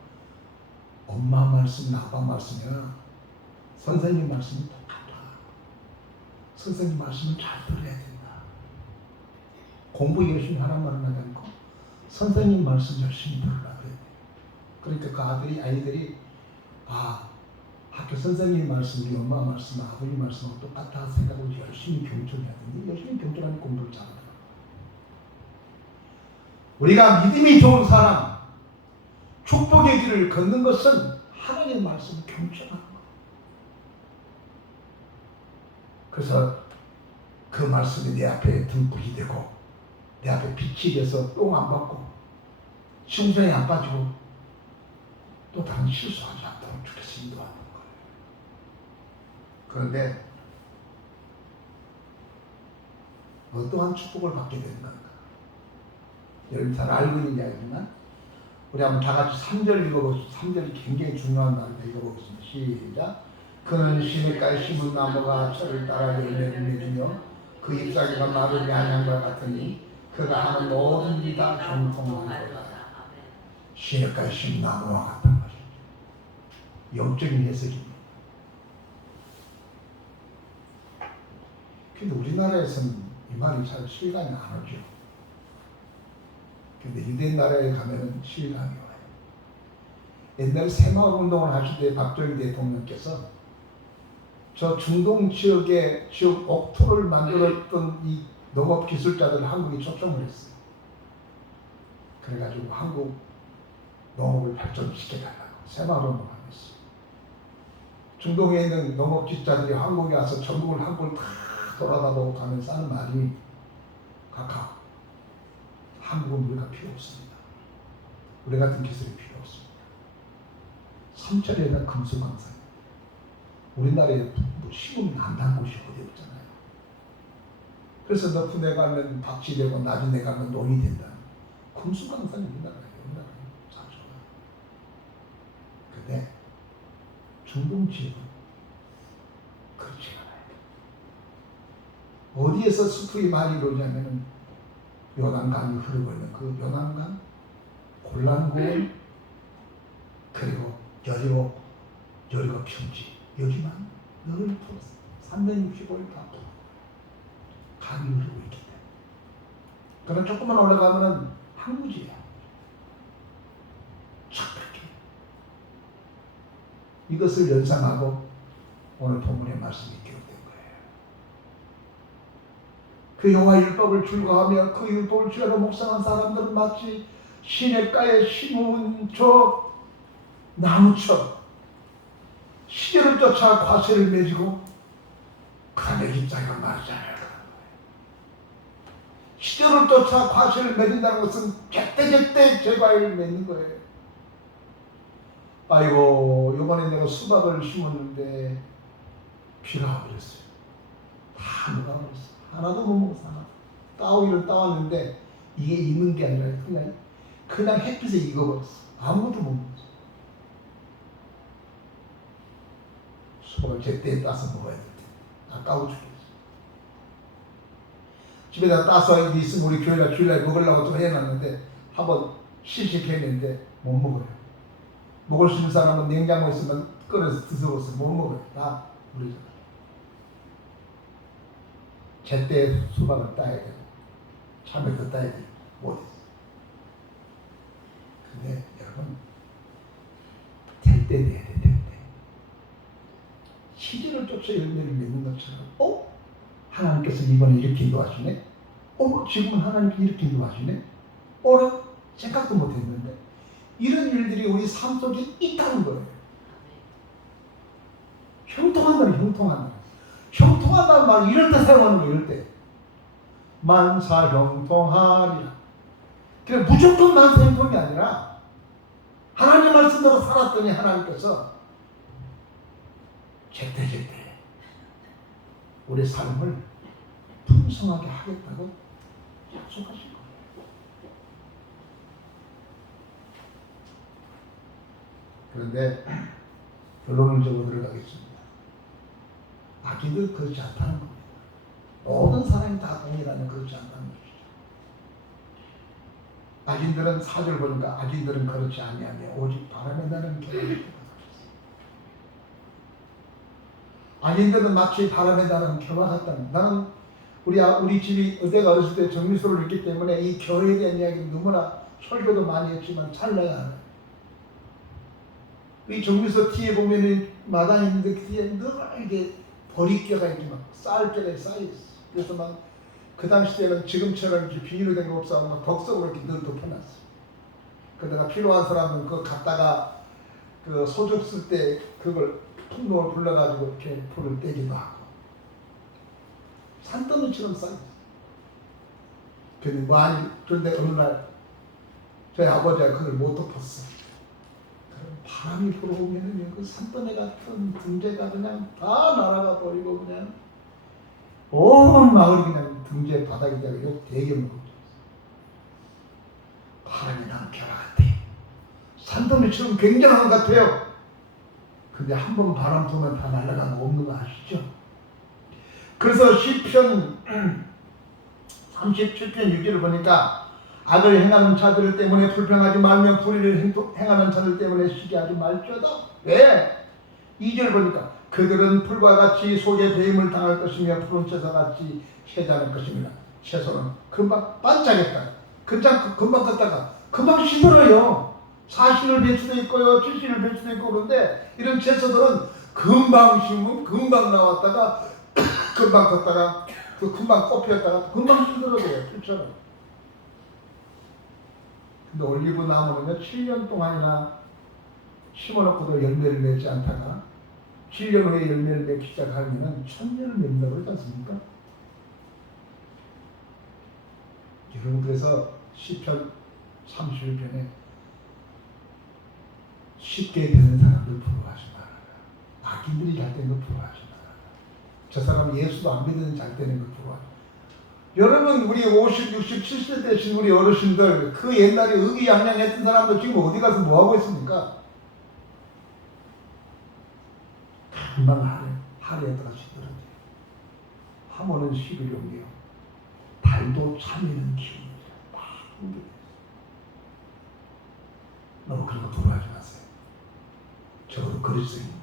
엄마 말씀이나 아빠 말씀이나 선생님 말씀이 똑같아. 선생님 말씀을 잘 들어야 된다. 공부 열심히 하란 말은 하지 않고 선생님 말씀 열심히 들으라 그래야 돼. 그러니까 그 아이들이 학교 선생님 말씀이 엄마 말씀, 아버지 말씀하고 똑같다 생각하고 열심히 경청해야 되는데 열심히 경청하면 공부를 잘하더라고요. 우리가 믿음이 좋은 사람, 축복의 길을 걷는 것은 하나님의 말씀을 경청하는 거예요. 그래서 그 말씀이 내 앞에 등불이 되고 내 앞에 빛이 돼서 똥 안 받고 심장이 안 빠지고 또 다른 실수하지 않도록 주께서 인도하는 거예요. 그런데 어떠한 축복을 받게 되는 건가? 여러분 잘 알고 있는 이야기지만 우리 한번 다 같이 3절 읽어보겠습니다. 3절이 굉장히 중요한 말인데 읽어보겠습니다. 시작. 그는 시냇가에 심은 나무가 철을 따라 열매를 맺으며 그 잎사귀가 마르지 아니한 것 같으니 그가 하는 모든 일이 다 정통한 거다. 시냇가에 심은 나무와 같다는 것이죠. 영적인 해석입니다. 근데 우리나라에서는 이 말이 잘 실감이 안 오죠. 근데 유대 나라에 가면은 실감이 와요. 옛날에 새마을 운동을 하실 때 박정희 대통령께서 저 중동 지역의 지역 옥토를 만들었던 이 농업 기술자들을 한국에 초청을 했어요. 그래가지고 한국 농업을 발전시켜달라고 새마을 운동을 했어요. 중동에 있는 농업 기술자들이 한국에 와서 전국을 한국을 다 돌아다보고 가면서 하는 말이 카카오. 한국은 우리가 필요 없습니다. 우리 같은 기술이 필요 없습니다. 삼천리에는 금수강산. 우리나라에 뭐 심으면 안 난 곳이 어디 없잖아요. 그래서 높은 데 가면 밭이 되고 낮은 데 가면 논이 된다. 금수강산이 우리나라예요. 자주가. 근데 중동 지역은 그렇지 않아요. 어디에서 수투이 많이 이루어지냐면은 요단강이 흐르고 있는 그 요단강, 골란고원, 그리고 여리고 평지 여기만 늘 365일 다 강이 흐르고 있기 때문에. 그럼 조금만 올라가면은 항구지예요. 척박해. 이것을 연상하고 오늘 본문의 말씀이 기록된 거예요. 그 여호와 율법을 즐거워하며 그 율법을 주야로 묵상한 사람들은 마치 시냇가에 심은 저 나무처럼 시절을 쫓아 과실을 맺고 그다음에 잎사귀가 마르지 않아요. 시절을 쫓아 과실을 맺는다는 것은 제때제때 제과를 맺는 거예요. 아이고 이번에 내가 수박을 심었는데 비가 와버렸어요. 다 녹아버렸어요. 하나도 못 먹었어. 하나도. 따오기를 따왔는데 이게 익는 게 아니라 그냥 햇빛에 익어버렸어. 아무것도 못 먹었어. 수박을 제때에 따서 먹어야 될 텐데 아까워 죽겠어. 집에다 따서 있으면 우리 교회가 주일날 먹으려고 좀 해놨는데 한번 시식했는데 못 먹어요. 먹을 수 있는 사람은 냉장고에 있으면 꺼내서 드셔보세요. 못 먹어요. 다 우리잖아요. 제때 수박을 따야 되고 참외도 따야 되고 못했어. 근데 여러분 될 때 돼야 돼. 될 때. 시절을 쫓아 열매를 맺는 것처럼 하나님께서 이번에 이렇게 인도하시네? 지금 하나님께서 이렇게 인도하시네? 생각도 못했는데 이런 일들이 우리 삶 속에 있다는 거예요. 형통한다는 형통한다. 형통한다는 말을 이럴 때 사용하는 거예요. 이럴 때. 만사 형통하리라. 그래 무조건 만사 형통이 아니라 하나님 말씀대로 살았더니 하나님께서 제때 우리 삶을 풍성하게 하겠다고 약속하신 거예요. 그런데 결론을 적어 들어가겠습니다. 악인들 그렇지 않다는 겁니다. 모든 사람이 다 동일하면 그렇지 않다는 것이죠. 악인들은 4절 보니까 악인들은 그렇지 아니하며 오직 바람에 나는 겨와 악인들은 마치 바람에 나는 겨와 같다는. 나는 우리 집이 내가 어렸을 때 정미소를 읽기 때문에 이 겨에 대한 이야기는 너무나 설교도 많이 했지만 잘 내가 알아요. 이 정미소 뒤에 보면은 마당이 있는데 그 뒤에 늘 이게 버리깨가 이렇게 막 쌀깨가 쌓여있어. 그래서 막 그 당시 때는 지금처럼 이렇게 비닐로 된 거 없어 막 덕석으로 이렇게 늘 덮어놨어. 그러다가 필요한 사람은 그거 갖다가 그 소죽 쓸 때 그걸 풍炉를 불러가지고 이렇게 불을 떼기도 하고 산더미처럼 쌓여있어. 그런데 어느 날 저희 아버지가 그걸 못 덮었어. 바람이 불어오면은 그 산더미 같은 등재가 그냥 다 날아가 버리고 그냥 온 마을이 그냥 등재 바닥에다가 욕 대게 먹고 바람이 나는 겨와 같아. 산더미처럼 굉장한 것 같아요. 근데 한 번 바람 불면 다 날아가는 거 없는 거 아시죠? 그래서 시편 37편 6절을 보니까 악을 행하는 자들 때문에 불평하지 말며 불의를 행하는 자들 때문에 시기하지 말지어다. 왜? 2절 보니까 그들은 풀과 같이 속에 배임을 당할 것이며 푸른 채소같이 해자할 것입니다. 채소는 금방 반짝였다. 금방 컸다가 금방 시들어요. 40일 배추도 있고요. 70일 배추도 있고 그런데 이런 채소들은 금방 심으면 금방 나왔다가 금방 컸다가 그 금방 꽃 피었다가 금방 시들어져요. 풀처럼. 근데 올리브 나무는요 7년 동안이나 심어놓고도 열매를 맺지 않다가 7년 후에 열매를 맺기 시작하면 1000년을 맺는다고 그러지 않습니까? 여러분 그래서 시편 31편에 쉽게 되는 사람들 부러워하지 말아라. 악인들이 잘 되는 거 부러워하지 말아라. 저 사람 예수도 안 믿는 잘 되는 거 부러워하지 말아라. 여러분 우리 50, 60, 70대 되신 우리 어르신들 그 옛날에 의기양양했던 사람들 지금 어디 가서 뭐하고 있습니까? 금방 하루에다가 시들어져요. 하모는 11용이요. 달도 참이는 기운이요. 막 옮겨요. 너무 그런 거 부러워하지 마세요. 적어도 그리스도입니다.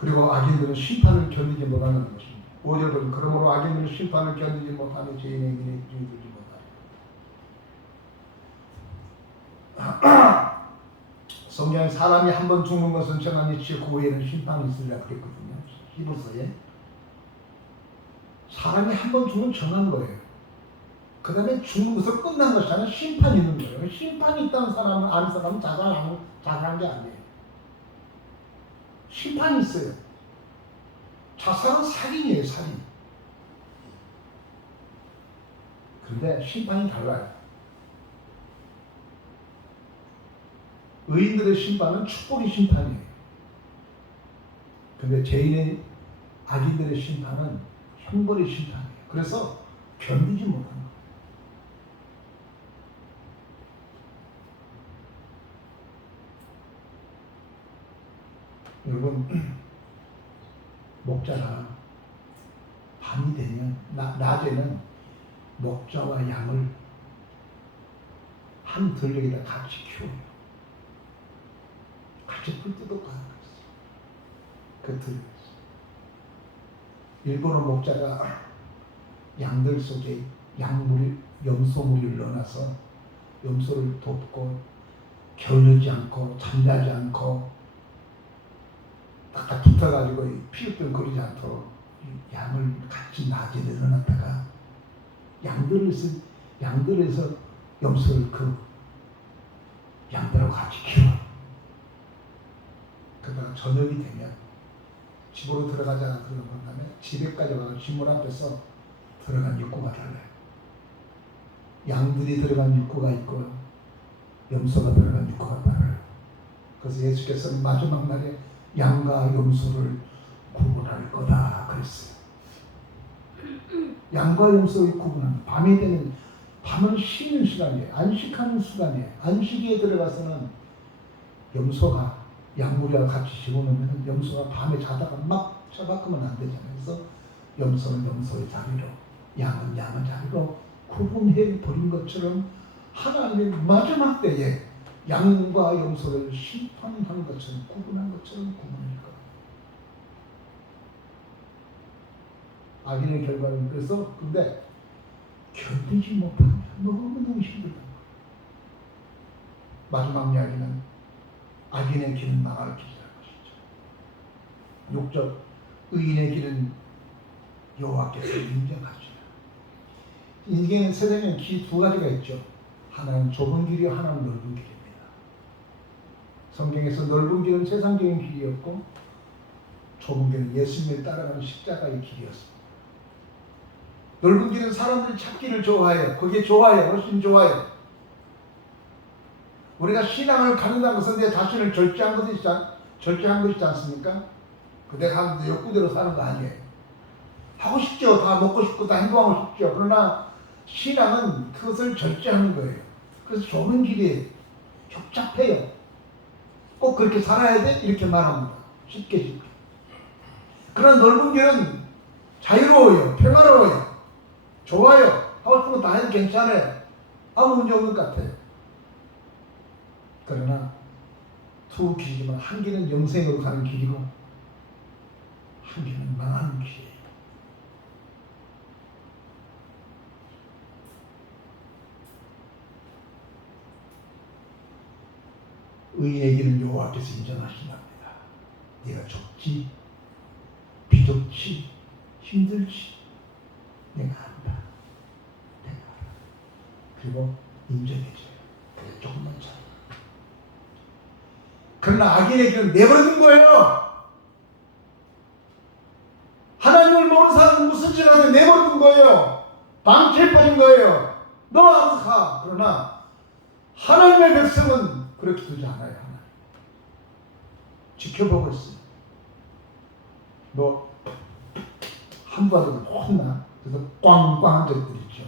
그리고 악인들은 심판을 견디지 못하는 것입니다. 5절 보면 그러므로 악인들은 심판을 견디지 못하며 죄인의 인에 주의되지 못하리라. 성경에 사람이 한 번 죽는 것은 정한 이치요 그 후에는 심판이 있으리라 그랬거든요. 히브리서에 사람이 한 번 죽으면 정한 거예요. 그 다음에 죽는 것으로 끝난 것이 아니라 심판이 있는 거예요. 심판이 있다는 사람은 아는 사람은 자살한 게 아니에요. 심판이 있어요. 자살은 살인이에요. 살인. 그런데 심판이 달라요. 의인들의 심판은 축복의 심판이에요. 그런데 죄인의 악인들의 심판은 형벌의 심판이에요. 그래서 견디지 못하는 거예요. 여러분 목자가 밤이 되면 낮에는 목자와 양을 한 들녘에다 같이 키워요. 같이 풀 뜯어 가는 거였어요. 그 들녘에서. 일본어 목자가 양들 속에 염소물을 넣어놔서 염소를 돕고 겨누지 않고 잠자지 않고 딱 붙어가지고 피읍병거리지 않도록 양을 같이 낮에 내려놨다가 양들에서 염소를 그 양들하고 같이 키워. 그러다가 저녁이 되면 집으로 들어가자 그러고 다음에 집에까지 와서 집문 앞에서 들어간 입구가 달라요. 양들이 들어간 입구가 있고 염소가 들어간 입구가 달라요. 그래서 예수께서는 마지막 날에 양과 염소를 구분할 거다 그랬어요. 양과 염소의 구분은 밤이 되면 밤은 쉬는 시간이에요. 안식하는 시간이에요. 안식에 들어가서는 염소가 양무리와 같이 집어넣으면 염소가 밤에 자다가 막 처박으면 안 되잖아요. 그래서 염소는 염소의 자리로 양은 양의 자리로 구분해 버린 것처럼 하나님의 마지막 때에 양과 염소를 심판한 것처럼 구분한 것처럼 구분할 거예요. 악인의 결과는 그래서 근데 견디지 못하면 너무너무 힘들다. 마지막 이야기는 악인의 길은 망할 길이라는 것이죠. 6절 의인의 길은 여호와께서 인정하시라. 인생은 세상에는 길 두 가지가 있죠. 하나는 좁은 길이요, 하나는 넓은 길입니다. 성경에서 넓은 길은 세상적인 길이었고 좁은 길은 예수님을 따라가는 십자가의 길이었습니다. 넓은 길은 사람들이 찾기를 좋아해요. 그게 좋아요. 훨씬 좋아요. 우리가 신앙을 갖는다는 것은 내 자신을 절제한 것이지 않습니까? 내가 하는 욕구대로 사는 거 아니에요. 하고 싶죠. 다 먹고 싶고 다 행동하고 싶죠. 그러나 신앙은 그것을 절제하는 거예요. 그래서 좁은 길이 복잡해요. 꼭 그렇게 살아야 돼? 이렇게 말합니다. 쉽게. 그러나 넓은 길은 자유로워요. 평화로워요. 좋아요. 하고 싶은 거 다 해도 괜찮아요. 아무 문제 없는 것 같아요. 그러나 두 길이지만 한 길은 영생으로 가는 길이고 한 길은 망하는 길이에요. 의인의 길은 여호와께서 인정하신답니다. 네가 좁지, 비좁지, 힘들지 내가 안다. 내가 알아. 그리고 인정해줘요. 그래 조금만 참. 그러나 악인의 길은 내버려둔 거예요. 하나님을 모르는 사람은 무슨 짓을 하든 내버려둔 거예요. 방치해 버린 거예요. 너 알아서 가. 그러나 하나님의 백성은 그렇게 두지 않아요. 하나님. 지켜보고 있어요. 너 한바닥을 혼나. 그래서 꽝꽝 한 적들 있죠.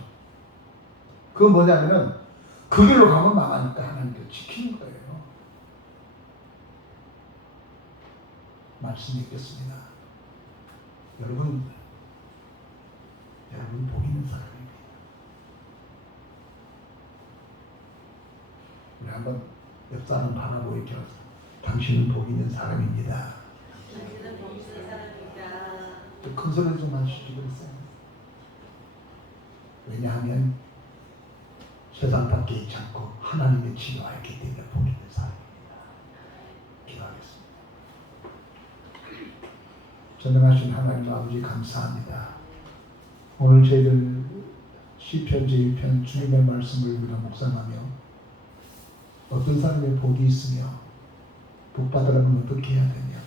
그건 뭐냐면은 그 길로 가면 망하니까 하나님께서 지키는 거예요. 말씀 읽겠습니다. 여러분 복 있는 사람입니다. 우리 한번 옆 사람 바라보고 이렇게 하세요. 당신은 복 있는 사람입니다. 당신은 복 있는 사람입니다. 큰 소리 좀 하시지 그랬어요. 왜냐하면 세상 밖에 있지 않고 하나님의 치료가 있기 때문에 복 있는 사람입니다. 기도하겠습니다. 전능하신 하나님 아버지 감사합니다. 오늘 저희들 시편 제1편 주님의 말씀을 우리가 묵상하며 어떤 사람의 복이 있으며 복 받으려면 어떻게 해야 되며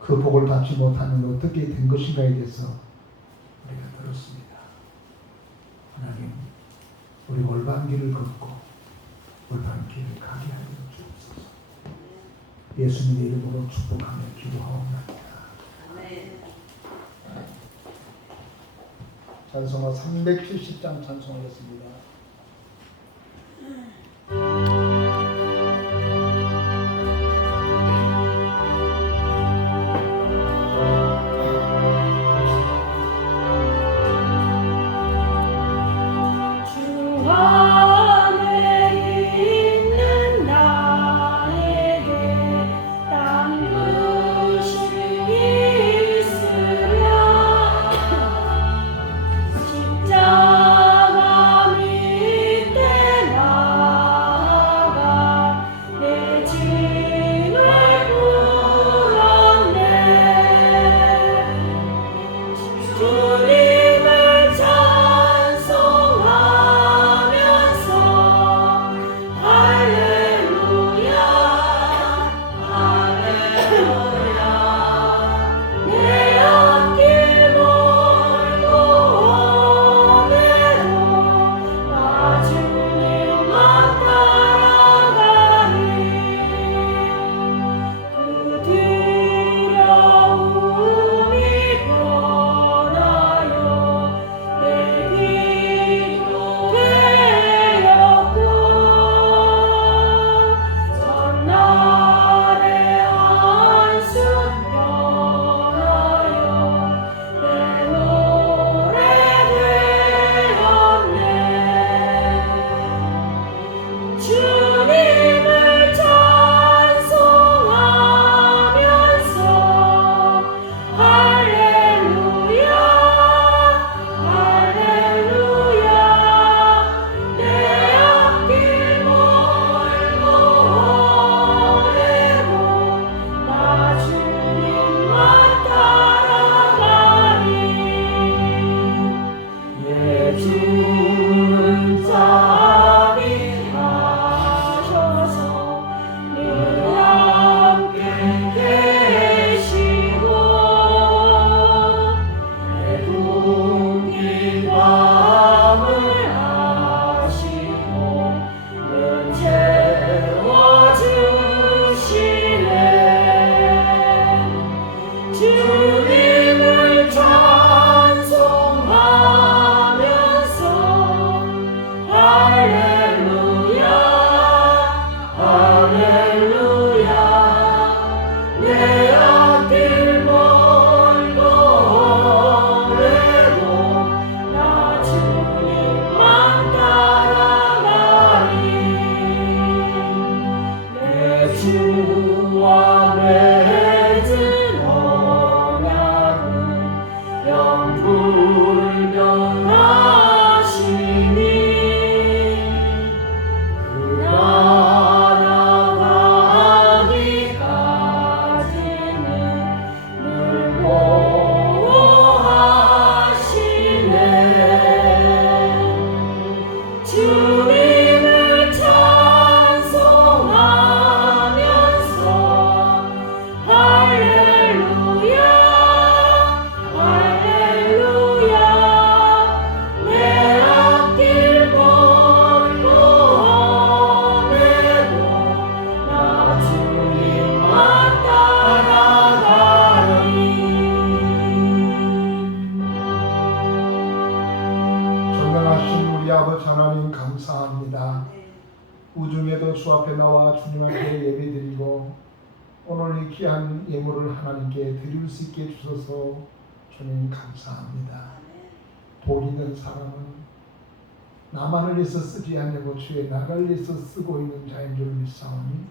그 복을 받지 못하면 어떻게 된 것인가에 대해서 우리가 들었습니다. 하나님 우리 올바른 길을 걷고 올바른 길을 가게 하여 주옵소서. 예수님의 이름으로 축복하며 기도하옵나이다. 아멘. 찬송가 370장 찬송하겠습니다. 있는 나에게 난 부심이 있어 아버지 하나님 감사합니다. 우중에도 주 앞에 나와 주님 앞에 예배드리고 오늘 이 귀한 예물을 하나님께 드릴 수 있게 주셔서 주님 감사합니다. 복 있는 사람은 나만을 위해서 쓰지 않냐고 주의 나라를 위해서 쓰고 있는 자인 줄 믿사오니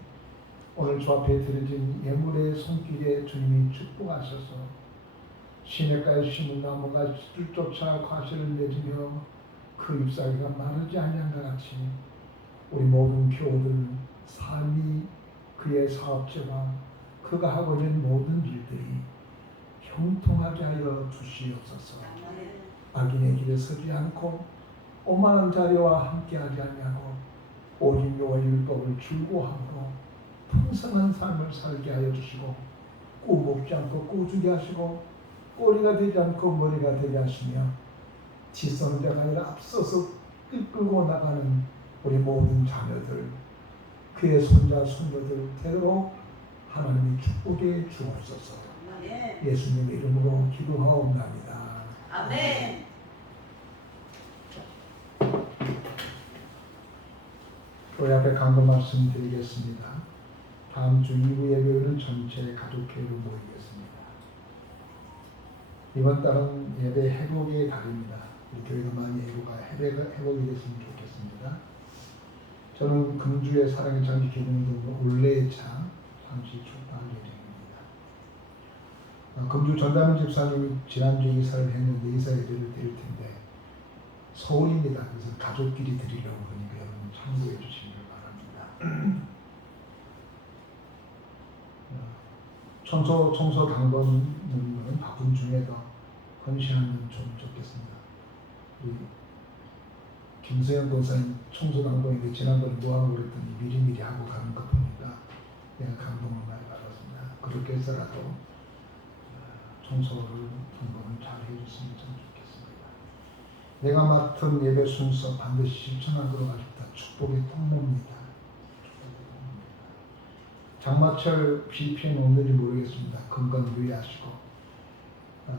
오늘 주 앞에 드려진 예물의 손길에 주님이 축복하셔서 시냇가에 심은 나무가 쫓아 과실을 맺으며 그 잎사귀가 마르지 아니한 것 같이 우리 모든 교우들 삶이 그의 사업체와 그가 하고 있는 모든 일들이 형통하게 하여 주시옵소서. 악인의 길에 서지 않고 오만한 자리와 함께하지 아니하고 오직 여호와의 율법을 즐거워함으로 풍성한 삶을 살게 하여 주시고 꾸먹지 않고 꾸주게 하시고 꼬리가 되지 않고 머리가 되게 하시며 지성자가 아니라 앞서서 이끌고 나가는 우리 모든 자녀들 그의 손자 손녀들 되도록 하나님이 축복해 주옵소서. 예수님의 이름으로 기도하옵나이다. 아멘. 교회 앞에 강도 말씀 드리겠습니다. 다음 주 2부 예배는 전체 가족회로 모이겠습니다. 이번 달은 예배 회복의 달입니다. 우리 교회가 많이 회복이 됐으면 좋겠습니다. 저는 금주의 사랑의 장기 개념도 올레차 잠시 출발할 예정입니다. 금주 전담임 집사님이 지난주에 이사를 했는데 이사 예배를 드릴 텐데 서울입니다. 그래서 가족끼리 드리려고 하니까 여러분 참고해 주시길 바랍니다. 청소 당번은 바쁜 중에도 헌신하면 좀 좋겠습니다. 우리 김수현 권사님 청소 당번인데 지난번에 뭐하고 그랬더니 미리미리 하고 가는 거 보니까 내가 감동을 많이 받았습니다. 그렇게 해서라도 청소를 당번을 잘 해줬으면 참 좋겠습니다. 내가 맡은 예배 순서 반드시 실천하도록 하겠다. 축복의 통로입니다. 장마철 비 피해는 없는지 모르겠습니다. 건강 유의하시고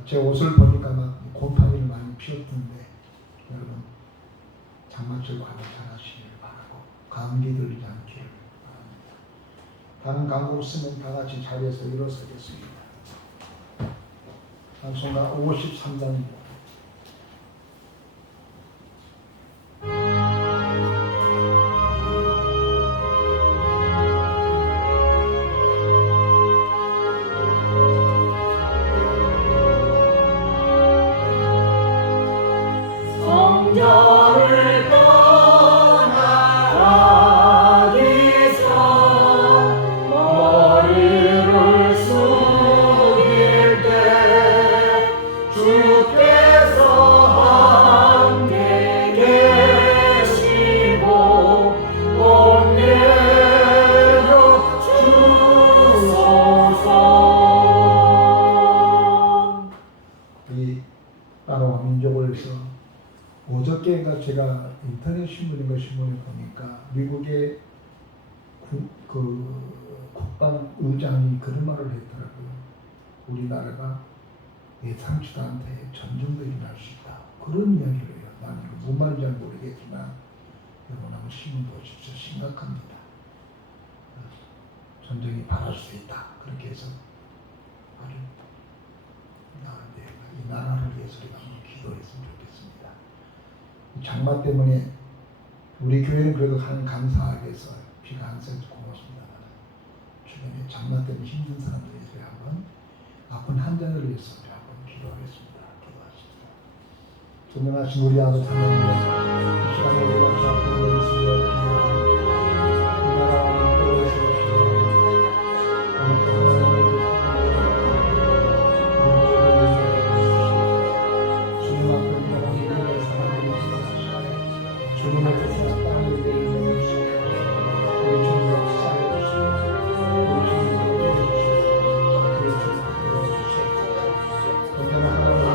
제 옷을 보니까 막 곰팡이를 많이 피웠던데 여러분 장마철 관리 잘 하시길 바라고 감기 들리지 않기를 바랍니다. 다른 강구 없으면 다 같이 자리에서 일어서겠습니다. 찬송가 53장입니다. 성전을 떠나가기 전 머리를 숙일 때 주께서 함께 계시고 온 내려 주소서. 이 나라와 민족을 위해서 어저께인가 제가 인터넷 신문인가 신문에 보니까 미국의 국방 의장이 그런 말을 했더라고요. 우리나라가 예상치도 않게 전쟁도 일어날 수 있다. 그런 이야기를 해요. 나는 뭔 말인지 잘 모르겠지만 여러분 한번 신문 보십시오. 심각합니다. 전쟁이 발할 수 있다. 그렇게 해서 아주 나한테 이 나라를 위해서 한번 기도했으면 좋겠습니다. 장마 때문에 우리 교회는 그래도 감사하게 해서 비가 안 쐴서 고맙습니다만 주변에 장마 때문에 힘든 사람들에 대해 한번 아픈 환자들을 위해서 한번 기도하겠습니다. 기도하십시다. 존경하신 우리 아버지 하나님, 이 시간에 우리가 주 앞에 모였으며 이 나라와 교회에서 오늘 또 하나님을 주님 앞에 우리가 우리의 사랑을 주님의 뜻을 땅에 내려주시고 우리 주님 역사해 주시고 우리 주님 보여주시고 우리 주님 보여주시고 언제나 하나님의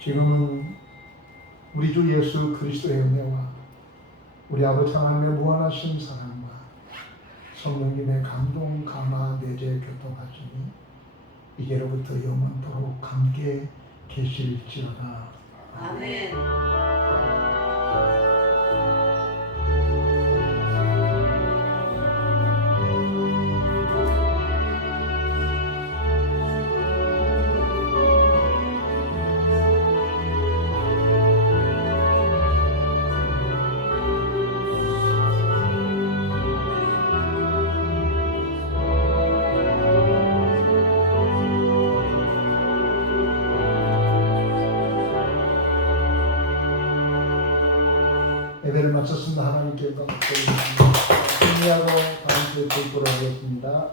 지금은 우리 주 예수 그리스도의 은혜와 우리 아버지 하나님의 무한하신 사랑과 성령님의 감동, 감화, 내재, 교통하시니 이제로부터 영원토록 함께 계실지어다. 아멘. 예배를 마쳤습니다. 하나님께 감사드립니다. 승리하고 다음 주에 뵙도록 하겠습니다.